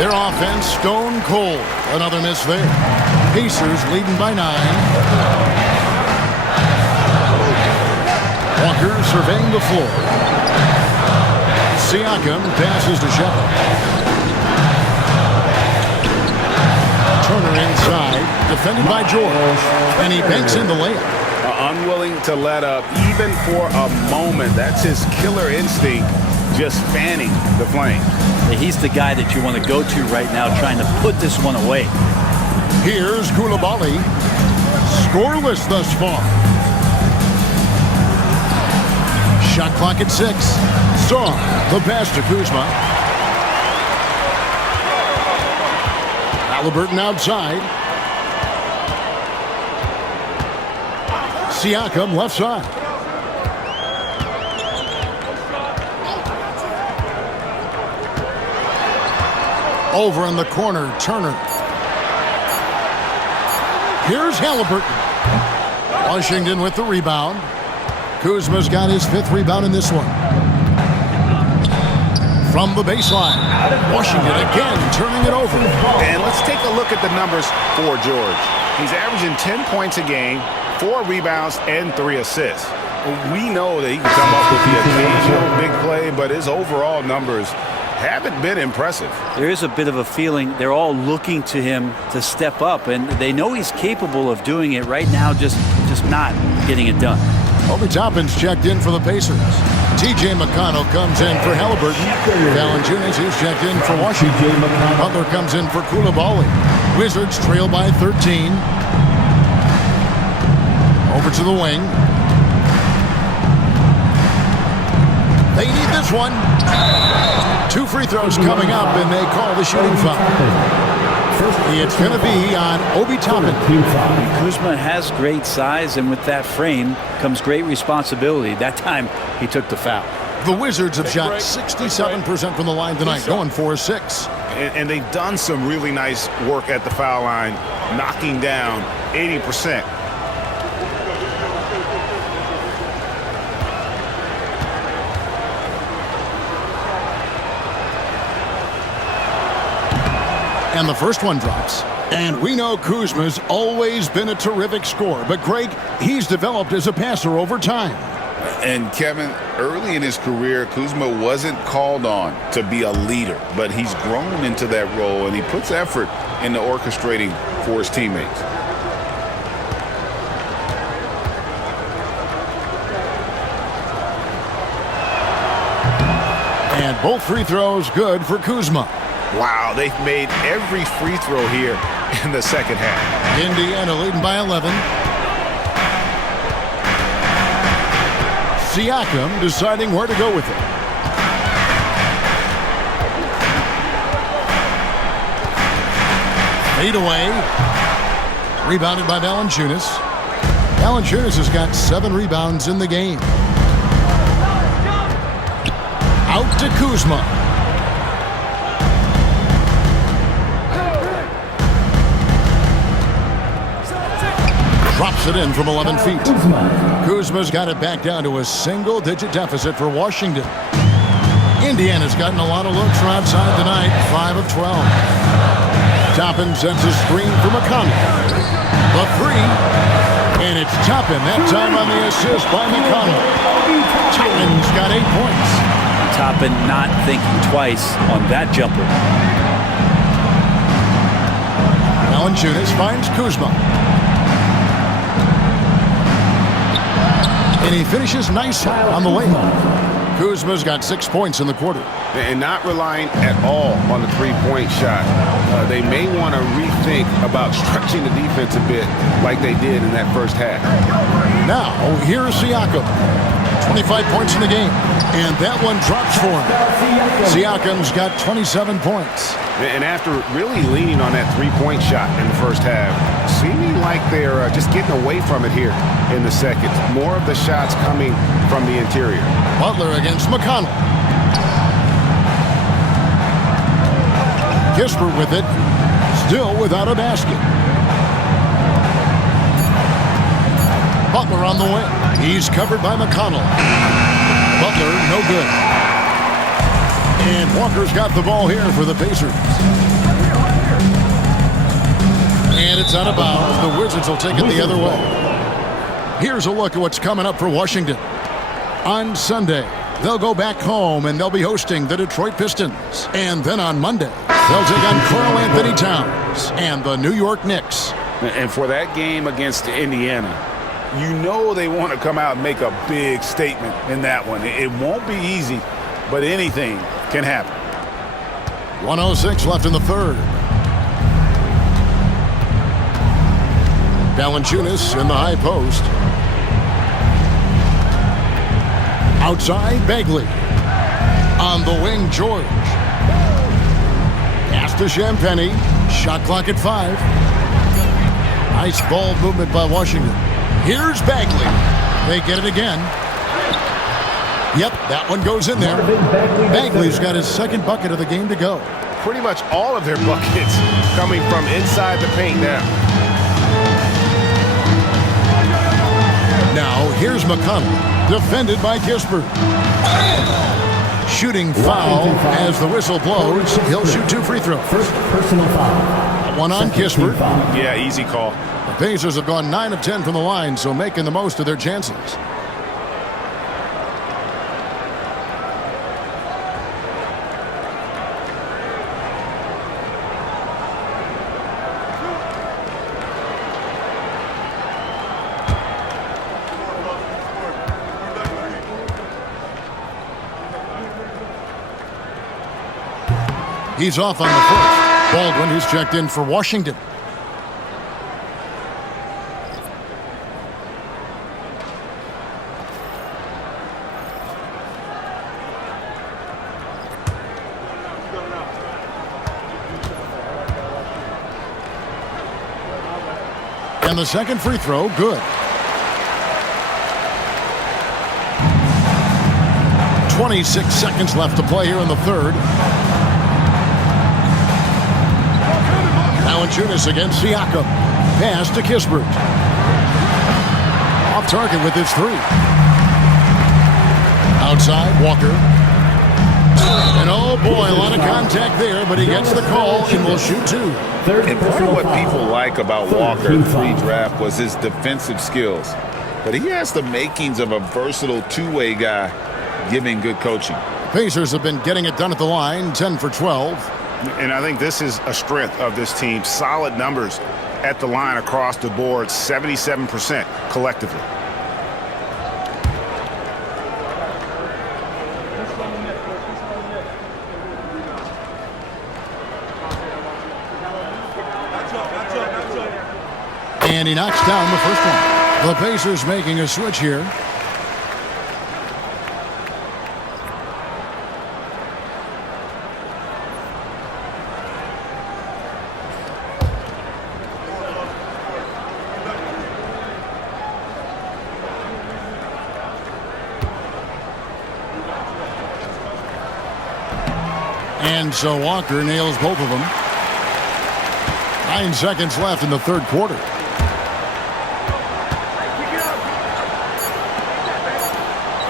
Their offense stone cold. Another miss there. Pacers leading by 9. Walker surveying the floor. Siakam passes to Shepard. Turner inside, defended by George, and he banks in the layup. Unwilling to let up, even for a moment. That's his killer instinct, just fanning the flame. He's the guy that you want to go to right now, trying to put this one away. Here's Koulibaly, scoreless thus far. Shot clock at 6. Strong, the pass to Kuzma. Halliburton outside. Siakam left side. Over in the corner, Turner. Here's Halliburton. Washington with the rebound. Kuzma's got his 5th rebound in this one. From the baseline, Washington again turning it over. And let's take a look at the numbers for George. He's averaging 10 points a game, 4 rebounds, and 3 assists. We know that he can come up with the occasional big play, but his overall numbers haven't been impressive. There is a bit of a feeling they're all looking to him to step up, and they know he's capable of doing it right now, just not getting it done. Obi Toppin's checked in for the Pacers. T.J. McConnell comes in for Halliburton. Valanciunas is checked in for Washington. Butler comes in for Koulibaly. Wizards trail by 13. Over to the wing. They need this one. 2 free throws coming up, and they call the shooting foul. It's going to be on Obi Toppin. Kuzma has great size, and with that frame comes great responsibility. That time, he took the foul. The Wizards have shot 67% from the line tonight, going 4-6. And they've done some really nice work at the foul line, knocking down 80%. And the first one drops. And we know Kuzma's always been a terrific scorer. But, Greg, he's developed as a passer over time. And, Kevin, early in his career, Kuzma wasn't called on to be a leader. But he's grown into that role, and he puts effort into orchestrating for his teammates. And both free throws good for Kuzma. Wow, they've made every free throw here in the second half. Indiana leading by 11. Siakam deciding where to go with it. Fade away. Rebounded by Valanciunas. Valanciunas has got 7 rebounds in the game. Out to Kuzma. Drops it in from 11 feet. Kuzma's got it back down to a single-digit deficit for Washington. Indiana's gotten a lot of looks from outside tonight, 5 of 12. Toppin sends a screen for McConnell. The 3, and it's Toppin, that time on the assist by McConnell. Toppin's got 8 points. Toppin not thinking twice on that jumper. Valanciunas finds Kuzma. And he finishes nice on the layup. Kuzma's got 6 points in the quarter. And not relying at all on the three-point shot. They may want to rethink about stretching the defense a bit like they did in that first half. Now, here's Siakam. 25 points in the game. And that one drops for him. Siakam's got 27 points. And after really leaning on that three-point shot in the first half, seeming like they're just getting away from it here in the second. More of the shots coming from the interior. Butler against McConnell. Kisper with it. Still without a basket. Butler on the wing. He's covered by McConnell. Butler, no good. And Walker's got the ball here for the Pacers. And it's out of bounds. The Wizards will take it the other way. Here's a look at what's coming up for Washington. On Sunday, they'll go back home and they'll be hosting the Detroit Pistons. And then on Monday, they'll take on Karl Anthony Towns and the New York Knicks. And for that game against Indiana, you know they want to come out and make a big statement in that one. It won't be easy, but anything can happen. 1:06 left in the third. Valanciunas in the high post. Outside, Bagley. On the wing, George. Pass to Champagnie. Shot clock at 5. Nice ball movement by Washington. Here's Bagley. They get it again. Yep, that one goes in there. Bagley's got his second bucket of the game to go. Pretty much all of their buckets coming from inside the paint now. Now, here's McConnell, defended by Kisper. Shooting foul as the whistle blows. He'll shoot 2 free throws. First personal foul. One on Kisper. Yeah, easy call. The Pacers have gone 9 of 10 from the line, so making the most of their chances. He's off on the first. Baldwin, who's checked in for Washington. And the second free throw, good. 26 seconds left to play here in the third. Valanciunas against Siakam. Pass to Kispert. Off target with his 3. Outside, Walker. And oh boy, a lot of contact there, but he gets the call and will shoot 2. And part of what people like about Walker pre-draft was his defensive skills. But he has the makings of a versatile two-way guy giving good coaching. Pacers have been getting it done at the line, 10 for 12. And I think this is a strength of this team. Solid numbers at the line across the board, 77% collectively. And he knocks down the first one. The Pacers making a switch here. And so Walker nails both of them. 9 seconds left in the third quarter.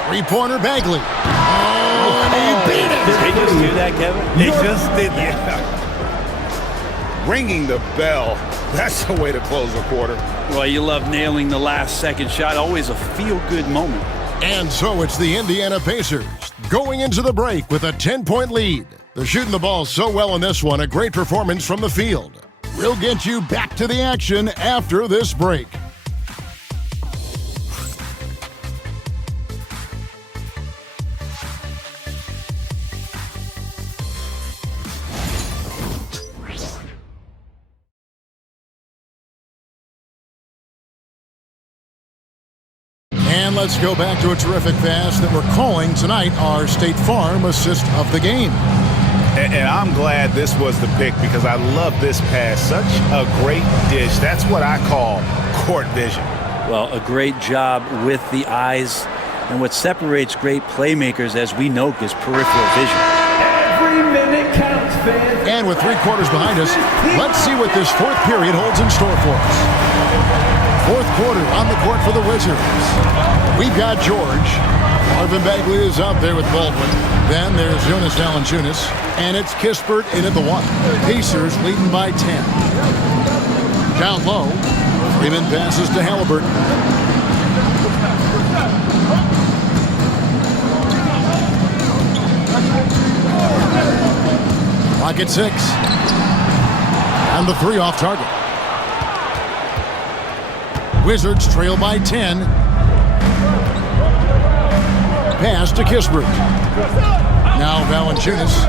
Three-pointer Bagley. Oh, and he beat it. They just do that, Kevin? They just did that. Ringing the bell. That's the way to close a quarter. Well, you love nailing the last second shot. Always a feel-good moment. And so it's the Indiana Pacers going into the break with a 10-point lead. They're shooting the ball so well in this one. A great performance from the field. We'll get you back to the action after this break. And let's go back to a terrific pass that we're calling tonight our State Farm assist of the game. And I'm glad this was the pick because I love this pass. Such a great dish. That's what I call court vision. Well, a great job with the eyes. And what separates great playmakers, as we know, is peripheral vision. Every minute counts, fans. And with 3 quarters behind us, let's see what this 4th period holds in store for us. 4th quarter on the court for the Wizards. We've got George. Marvin Bagley is out there with Baldwin. Then there's Jonas Valanciunas. And it's Kispert in at the 1. Pacers leading by 10. Down low, Freeman passes to Halliburton. Clock at 6. And the 3 off target. Wizards trail by 10. Pass to Kispert. Now Valanciunas.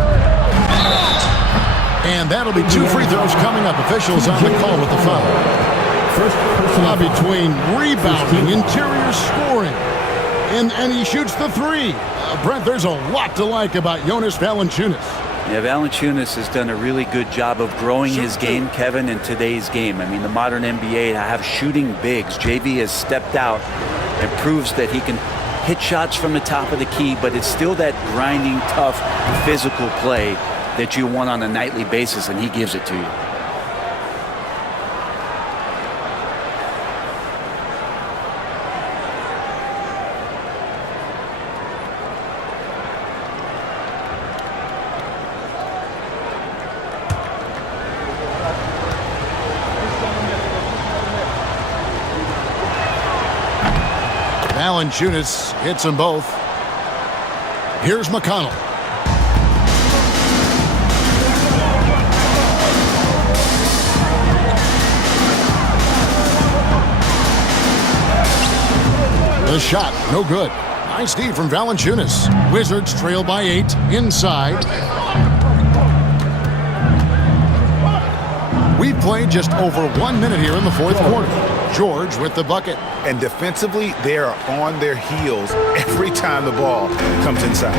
And that'll be 2 free throws coming up. Officials on the call with the foul. Between rebounding, interior scoring, and he shoots the 3. Brent, there's a lot to like about Jonas Valanciunas. Yeah, Valanciunas has done a really good job of growing his game, Kevin, in today's game. I mean, the modern NBA have shooting bigs. JV has stepped out and proves that he can hit shots from the top of the key, but it's still that grinding, tough, physical play that you want on a nightly basis, and he gives it to you. Valanciunas hits them both. Here's McConnell. The shot, no good. Nice D from Valanciunas. Wizards trail by 8. Inside. We've played just over 1 minute here in the 4th quarter. George with the bucket. And defensively, they are on their heels every time the ball comes inside.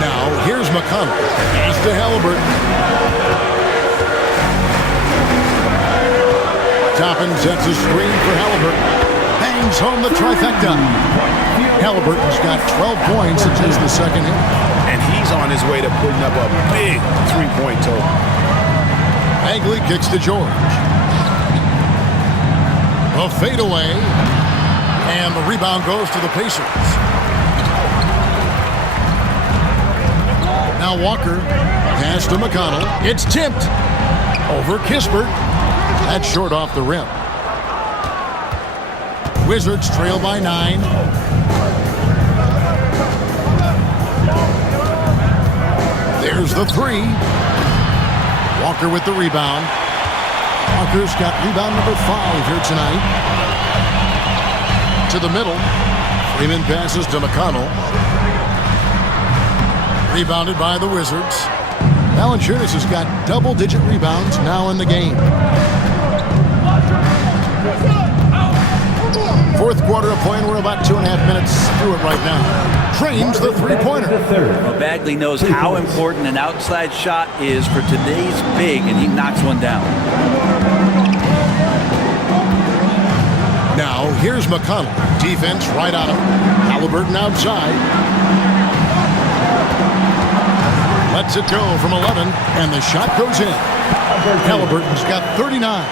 Now, here's McConnell. Pass to Halliburton. Toppin sets a screen for Halliburton. Bangs home the trifecta. Halliburton's got 12 points in just the second inning. And he's on his way to putting up a big 3-point total. Bagley kicks to George. A fadeaway. And the rebound goes to the Pacers. Now Walker. Pass to McConnell. It's tipped. Over Kispert. That's short off the rim. Wizards trail by 9. There's the 3. Walker with the rebound. Walker's got rebound number 5 here tonight. To the middle. Freeman passes to McConnell. Rebounded by the Wizards. Valanciunas has got double-digit rebounds now in the game. 4th quarter of play, and we're about 2.5 minutes through it right now. Trains the 3-pointer. Well, Bagley knows how important an outside shot is for today's big, and he knocks one down. Now, here's McConnell. Defense right on him. Halliburton outside. Lets it go from 11, and the shot goes in. Halliburton's got 39.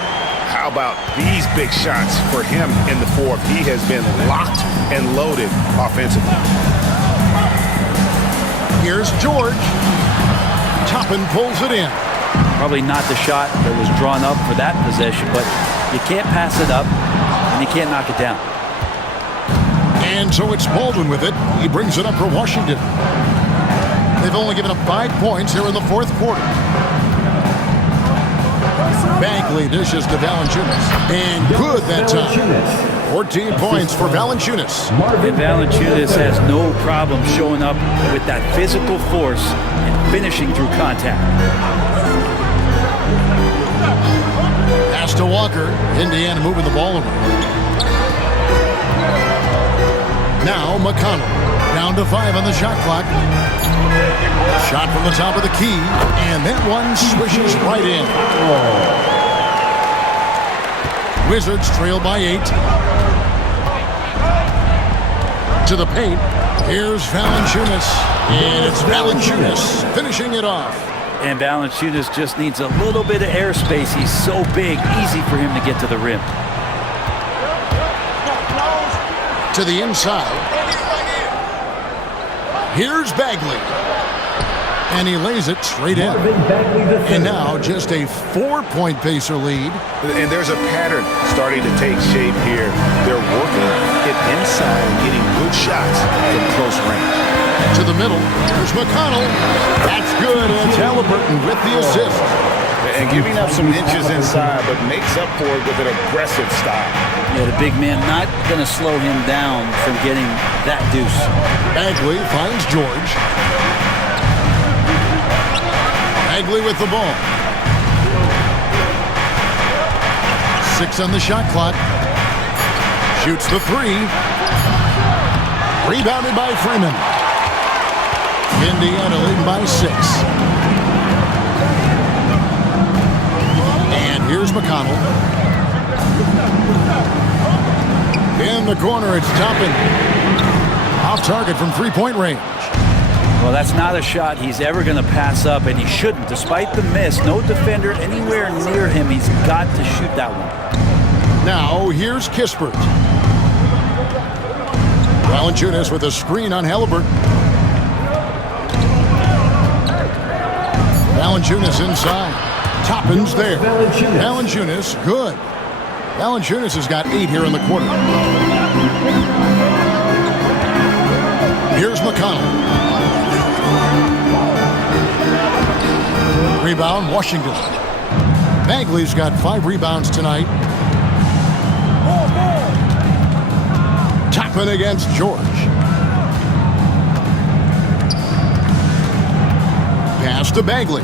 How about these big shots for him in the 4th? He has been locked and loaded offensively. Here's George. Toppin pulls it in. Probably not the shot that was drawn up for that possession, but you can't pass it up, and you can't knock it down. And so it's Baldwin with it. He brings it up for Washington. They've only given up 5 points here in the 4th quarter. Bagley dishes to Valanciunas. And good that time. 14 points for Valanciunas. And Valanciunas has no problem showing up with that physical force and finishing through contact. Pass to Walker. Indiana moving the ball around. Now McConnell. Down to 5 on the shot clock. Shot from the top of the key. And that one swishes right in. Wizards trail by 8. To the paint. Here's Valanciunas. And it's Valanciunas finishing it off. And Valanciunas just needs a little bit of airspace. He's so big, easy for him to get to the rim. To the inside. Here's Bagley. And he lays it straight in. And now just a 4-point Pacer lead. And there's a pattern starting to take shape here. They're working it inside and getting good shots from close range. To the middle. Here's McConnell. That's good. And it's Halliburton with the assist. And giving up some inches inside, but makes up for it with an aggressive style. Yeah, the big man not going to slow him down from getting that deuce. Bagley finds George. Bagley with the ball. 6 on the shot clock. Shoots the 3. Rebounded by Freeman. Indiana leading by 6. And here's McConnell. In the corner, it's Toppin. Off target from 3-point range. Well, that's not a shot he's ever going to pass up, and he shouldn't. Despite the miss, no defender anywhere near him. He's got to shoot that one. Now, here's Kispert. Valanciunas with a screen on Halliburton. Valanciunas inside. Toppin's there. Valanciunas, good. Valanciunas has got 8 here in the quarter. Here's McConnell. Rebound, Washington. Bagley's got 5 rebounds tonight. Toppin against George. Pass to Bagley.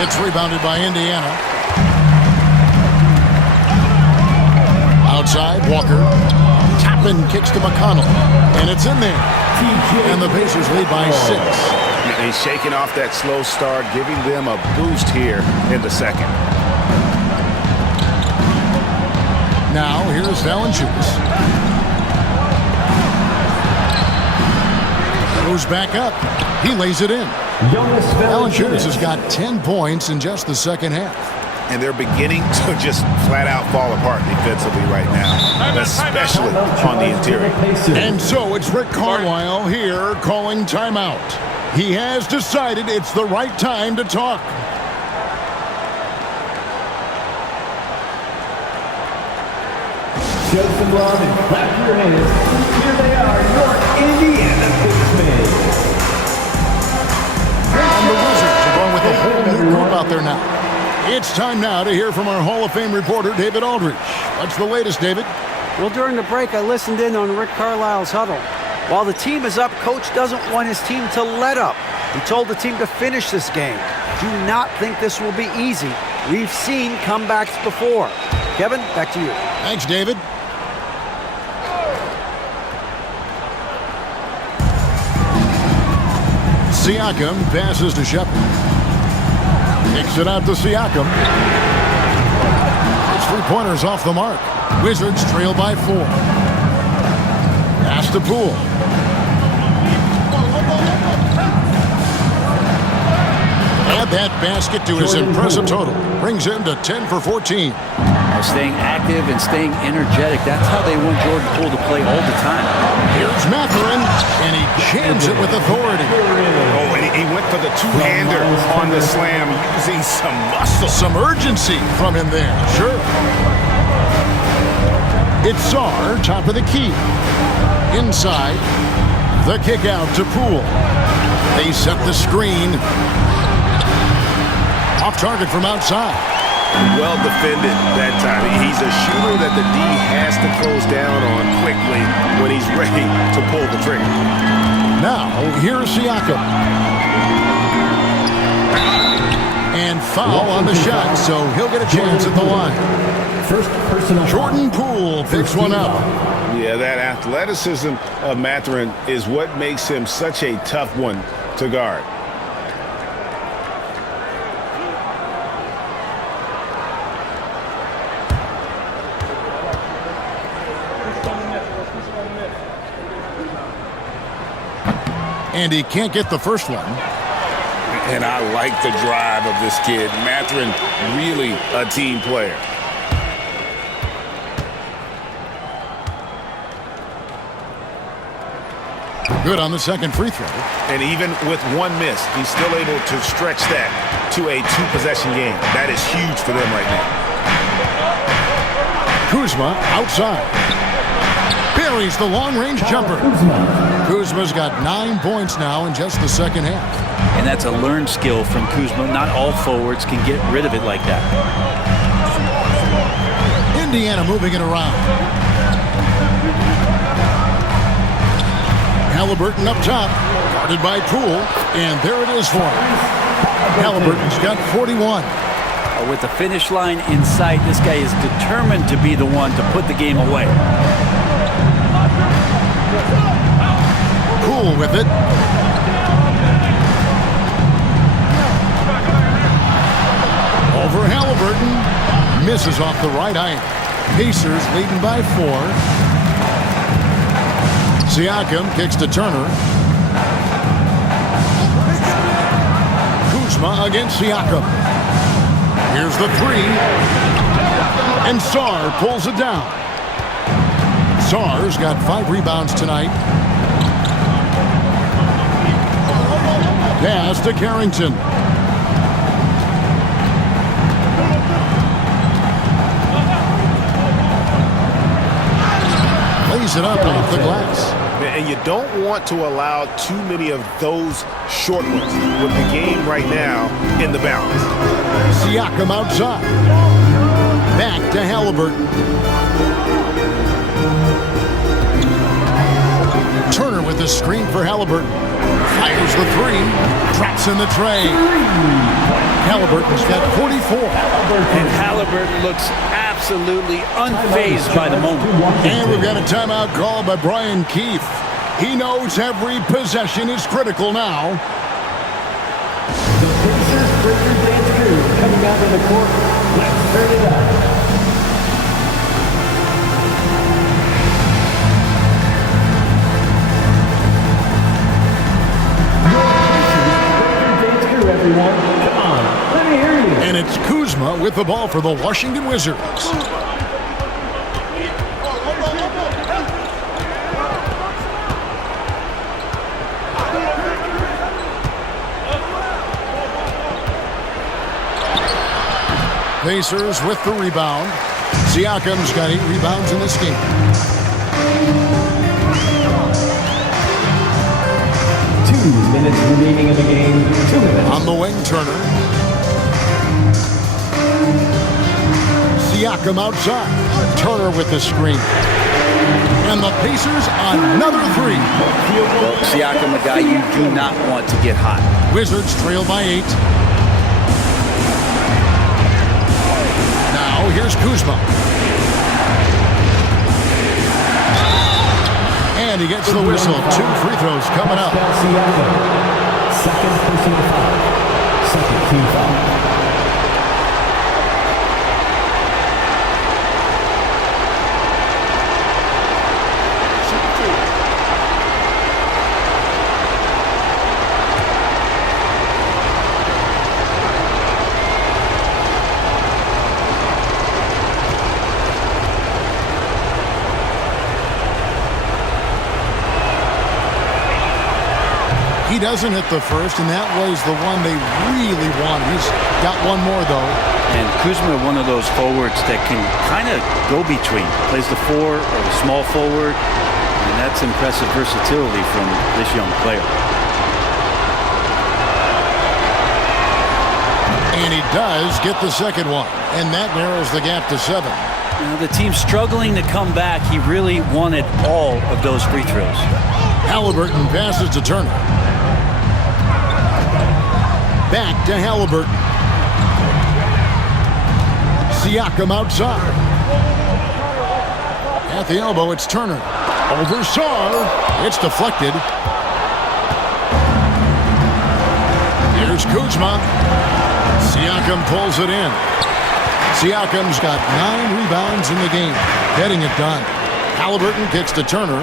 It's rebounded by Indiana. Outside, Walker. Toppin kicks to McConnell. And it's in there. And the Pacers lead by 6. He's shaking off that slow start, giving them a boost here in the second. Now, here's Valanciunas. Goes back up. He lays it in. Valanciunas has got 10 points in just the second half. And they're beginning to just flat out fall apart defensively right now, especially on the interior. And so it's Rick Carlisle here calling timeout. He has decided it's the right time to talk. Show some love and clap your hands. Here they are, York, Indiana Bucks. And the Wizards are going with a whole new group out there now. It's time now to hear from our Hall of Fame reporter, David Aldridge. What's the latest, David? Well, during the break, I listened in on Rick Carlisle's huddle. While the team is up, Coach doesn't want his team to let up. He told the team to finish this game. Do not think this will be easy. We've seen comebacks before. Kevin, back to you. Thanks, David. Siakam passes to Shepard. Kicks it out to Siakam. His 3-pointers off the mark. Wizards trail by 4. Pass to Poole. Add that basket to his impressive total. Brings him to 10 for 14. Staying active and staying energetic. That's how they want Jordan Poole to play all the time. Here's Mathurin, and he jams it with authority. Oh, and he went for the two-hander on the slam, using some muscle. Some urgency from him there, sure. It's Sarr, top of the key. Inside, the kick out to Poole. They set the screen. Off target from outside. Well defended that time. He's a shooter that the D has to close down on quickly when he's ready to pull the trigger. Now, here's Siakam. And foul on the shot, so he'll get a chance at the line. First personal. Jordan Poole picks one up. Yeah, that athleticism of Mathurin is what makes him such a tough one to guard. And he can't get the first one. And I like the drive of this kid. Mathurin, really a team player. Good on the second free throw. And even with one miss, he's still able to stretch that to a two-possession game. That is huge for them right now. Kuzma outside. Buries the long-range jumper. Kuzma's got 9 points now in just the second half. And that's a learned skill from Kuzma. Not all forwards can get rid of it like that. Indiana moving it around. Halliburton up top, guarded by Poole, and there it is for him. Halliburton's got 41. With the finish line in sight, this guy is determined to be the one to put the game away. Poole with it. Over Halliburton, misses off the right eye. Pacers leading by 4. Siakam kicks to Turner. Kuzma against Siakam. Here's the three. And Sarr pulls it down. Sarr's got 5 rebounds tonight. Pass to Carrington. Lays it up off the glass. And you don't want to allow too many of those short ones with the game right now in the balance. Siakam outside. Back to Halliburton. Turner with the screen for Halliburton. Fires the three. Drops in the tray. Halliburton's got 44. And Halliburton looks absolutely unfazed by the moment. And we've got a timeout called by Brian Keefe. He knows every possession is critical now. The Pacers breaker dance crew coming out of the court. Let's turn it up. Everyone, come on, let me hear you. And it's Kuzma with the ball for the Washington Wizards. Pacers with the rebound. Siakam's got 8 rebounds in this game. Minutes remaining in the game. 2 minutes. On the wing, Turner. Siakam outside. Turner with the screen. And the Pacers another 3. Well, Siakam, a guy you do not want to get hot. Wizards trail by 8. Now here's Kuzma. And he gets the whistle. 2 free throws coming up. Second personal foul. Second team foul. He doesn't hit the first, and that was the one they really want. He's got one more, though. And Kuzma, one of those forwards that can kind of go between. Plays the 4 or the small forward, and that's impressive versatility from this young player. And he does get the second one, and that narrows the gap to 7. Now, the team's struggling to come back. He really wanted all of those free throws. Halliburton passes to Turner. Back to Halliburton. Siakam outside. At the elbow, it's Turner. Over Sarr. It's deflected. Here's Kuzma. Siakam pulls it in. Siakam's got 9 rebounds in the game, getting it done. Halliburton kicks to Turner.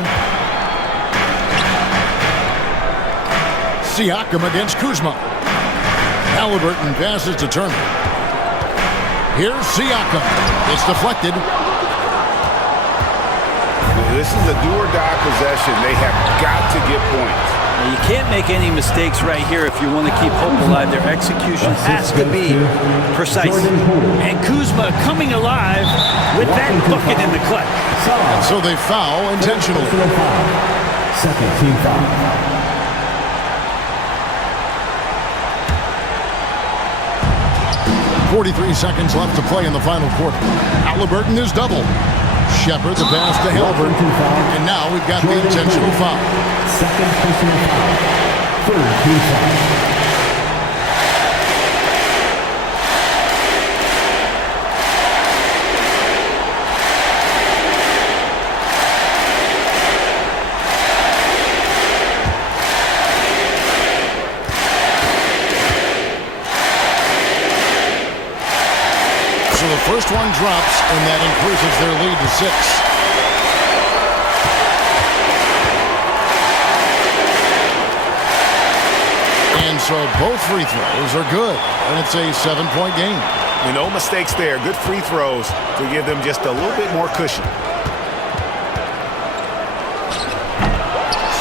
Siakam against Kuzma. Halliburton passes to Turner. Here's Siakam. It's deflected. This is a do-or-die possession. They have got to get points. Now, you can't make any mistakes right here if you want to keep hope alive. Their execution has to be precise. And Kuzma coming alive with that bucket in the clutch. And so they foul intentionally. Second team foul. 43 seconds left to play in the final quarter. Halliburton is doubled. Shepard the pass to Halliburton. And now we've got the intentional foul. Second personal foul. Third team foul. So the first one drops, and that increases their lead to 6. And so both free throws are good, and it's a 7-point game. No mistakes there. Good free throws to give them just a little bit more cushion.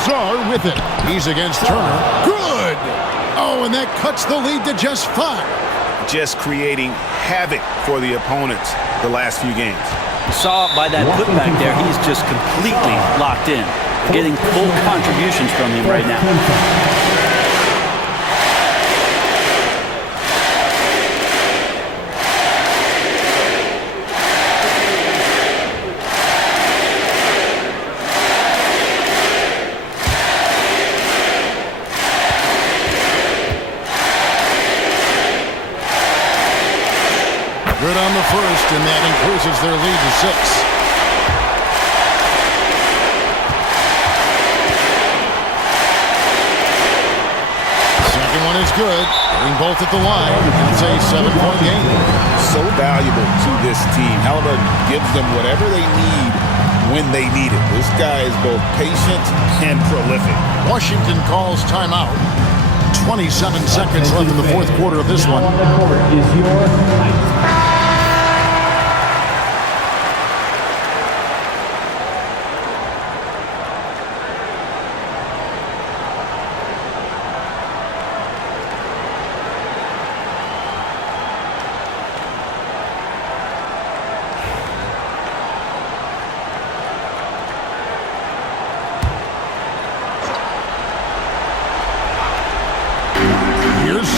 Sarr with it. He's against Turner. Good! Oh, and that cuts the lead to just 5. Just creating havoc for the opponents the last few games. You saw by that putback there, he's just completely locked in. Getting full contributions from him right now. Good on the first, and that increases their lead to 6. Second one is good. Getting both at the line. It's a 7-point game. So valuable to this team. Halliburton gives them whatever they need when they need it. This guy is both patient and prolific. Washington calls timeout. 27 seconds left in the fourth quarter of this one. On the court is York Knicks.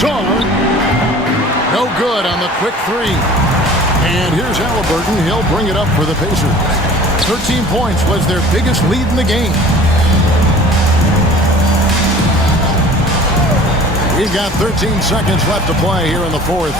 Sarr. No good on the quick 3. And here's Halliburton. He'll bring it up for the Pacers. 13 points was their biggest lead in the game. We've got 13 seconds left to play here in the fourth.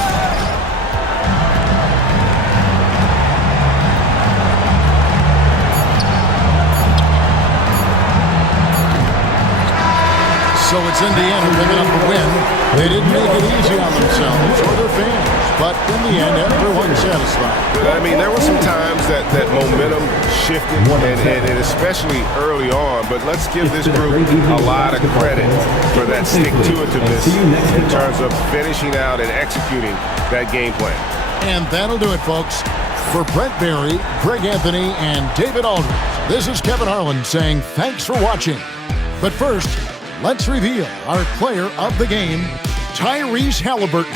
So it's Indiana picking up a win. They didn't make it easy on themselves or their fans, but in the end, everyone's satisfied. I mean, there were some times that momentum shifted, and especially early on, but let's give this group a lot of credit for that stick-to-itiveness in terms of finishing out and executing that game plan. And that'll do it, folks. For Brett Barry, Greg Anthony, and David Aldridge, this is Kevin Harlan saying thanks for watching. But first, let's reveal our player of the game, Tyrese Halliburton.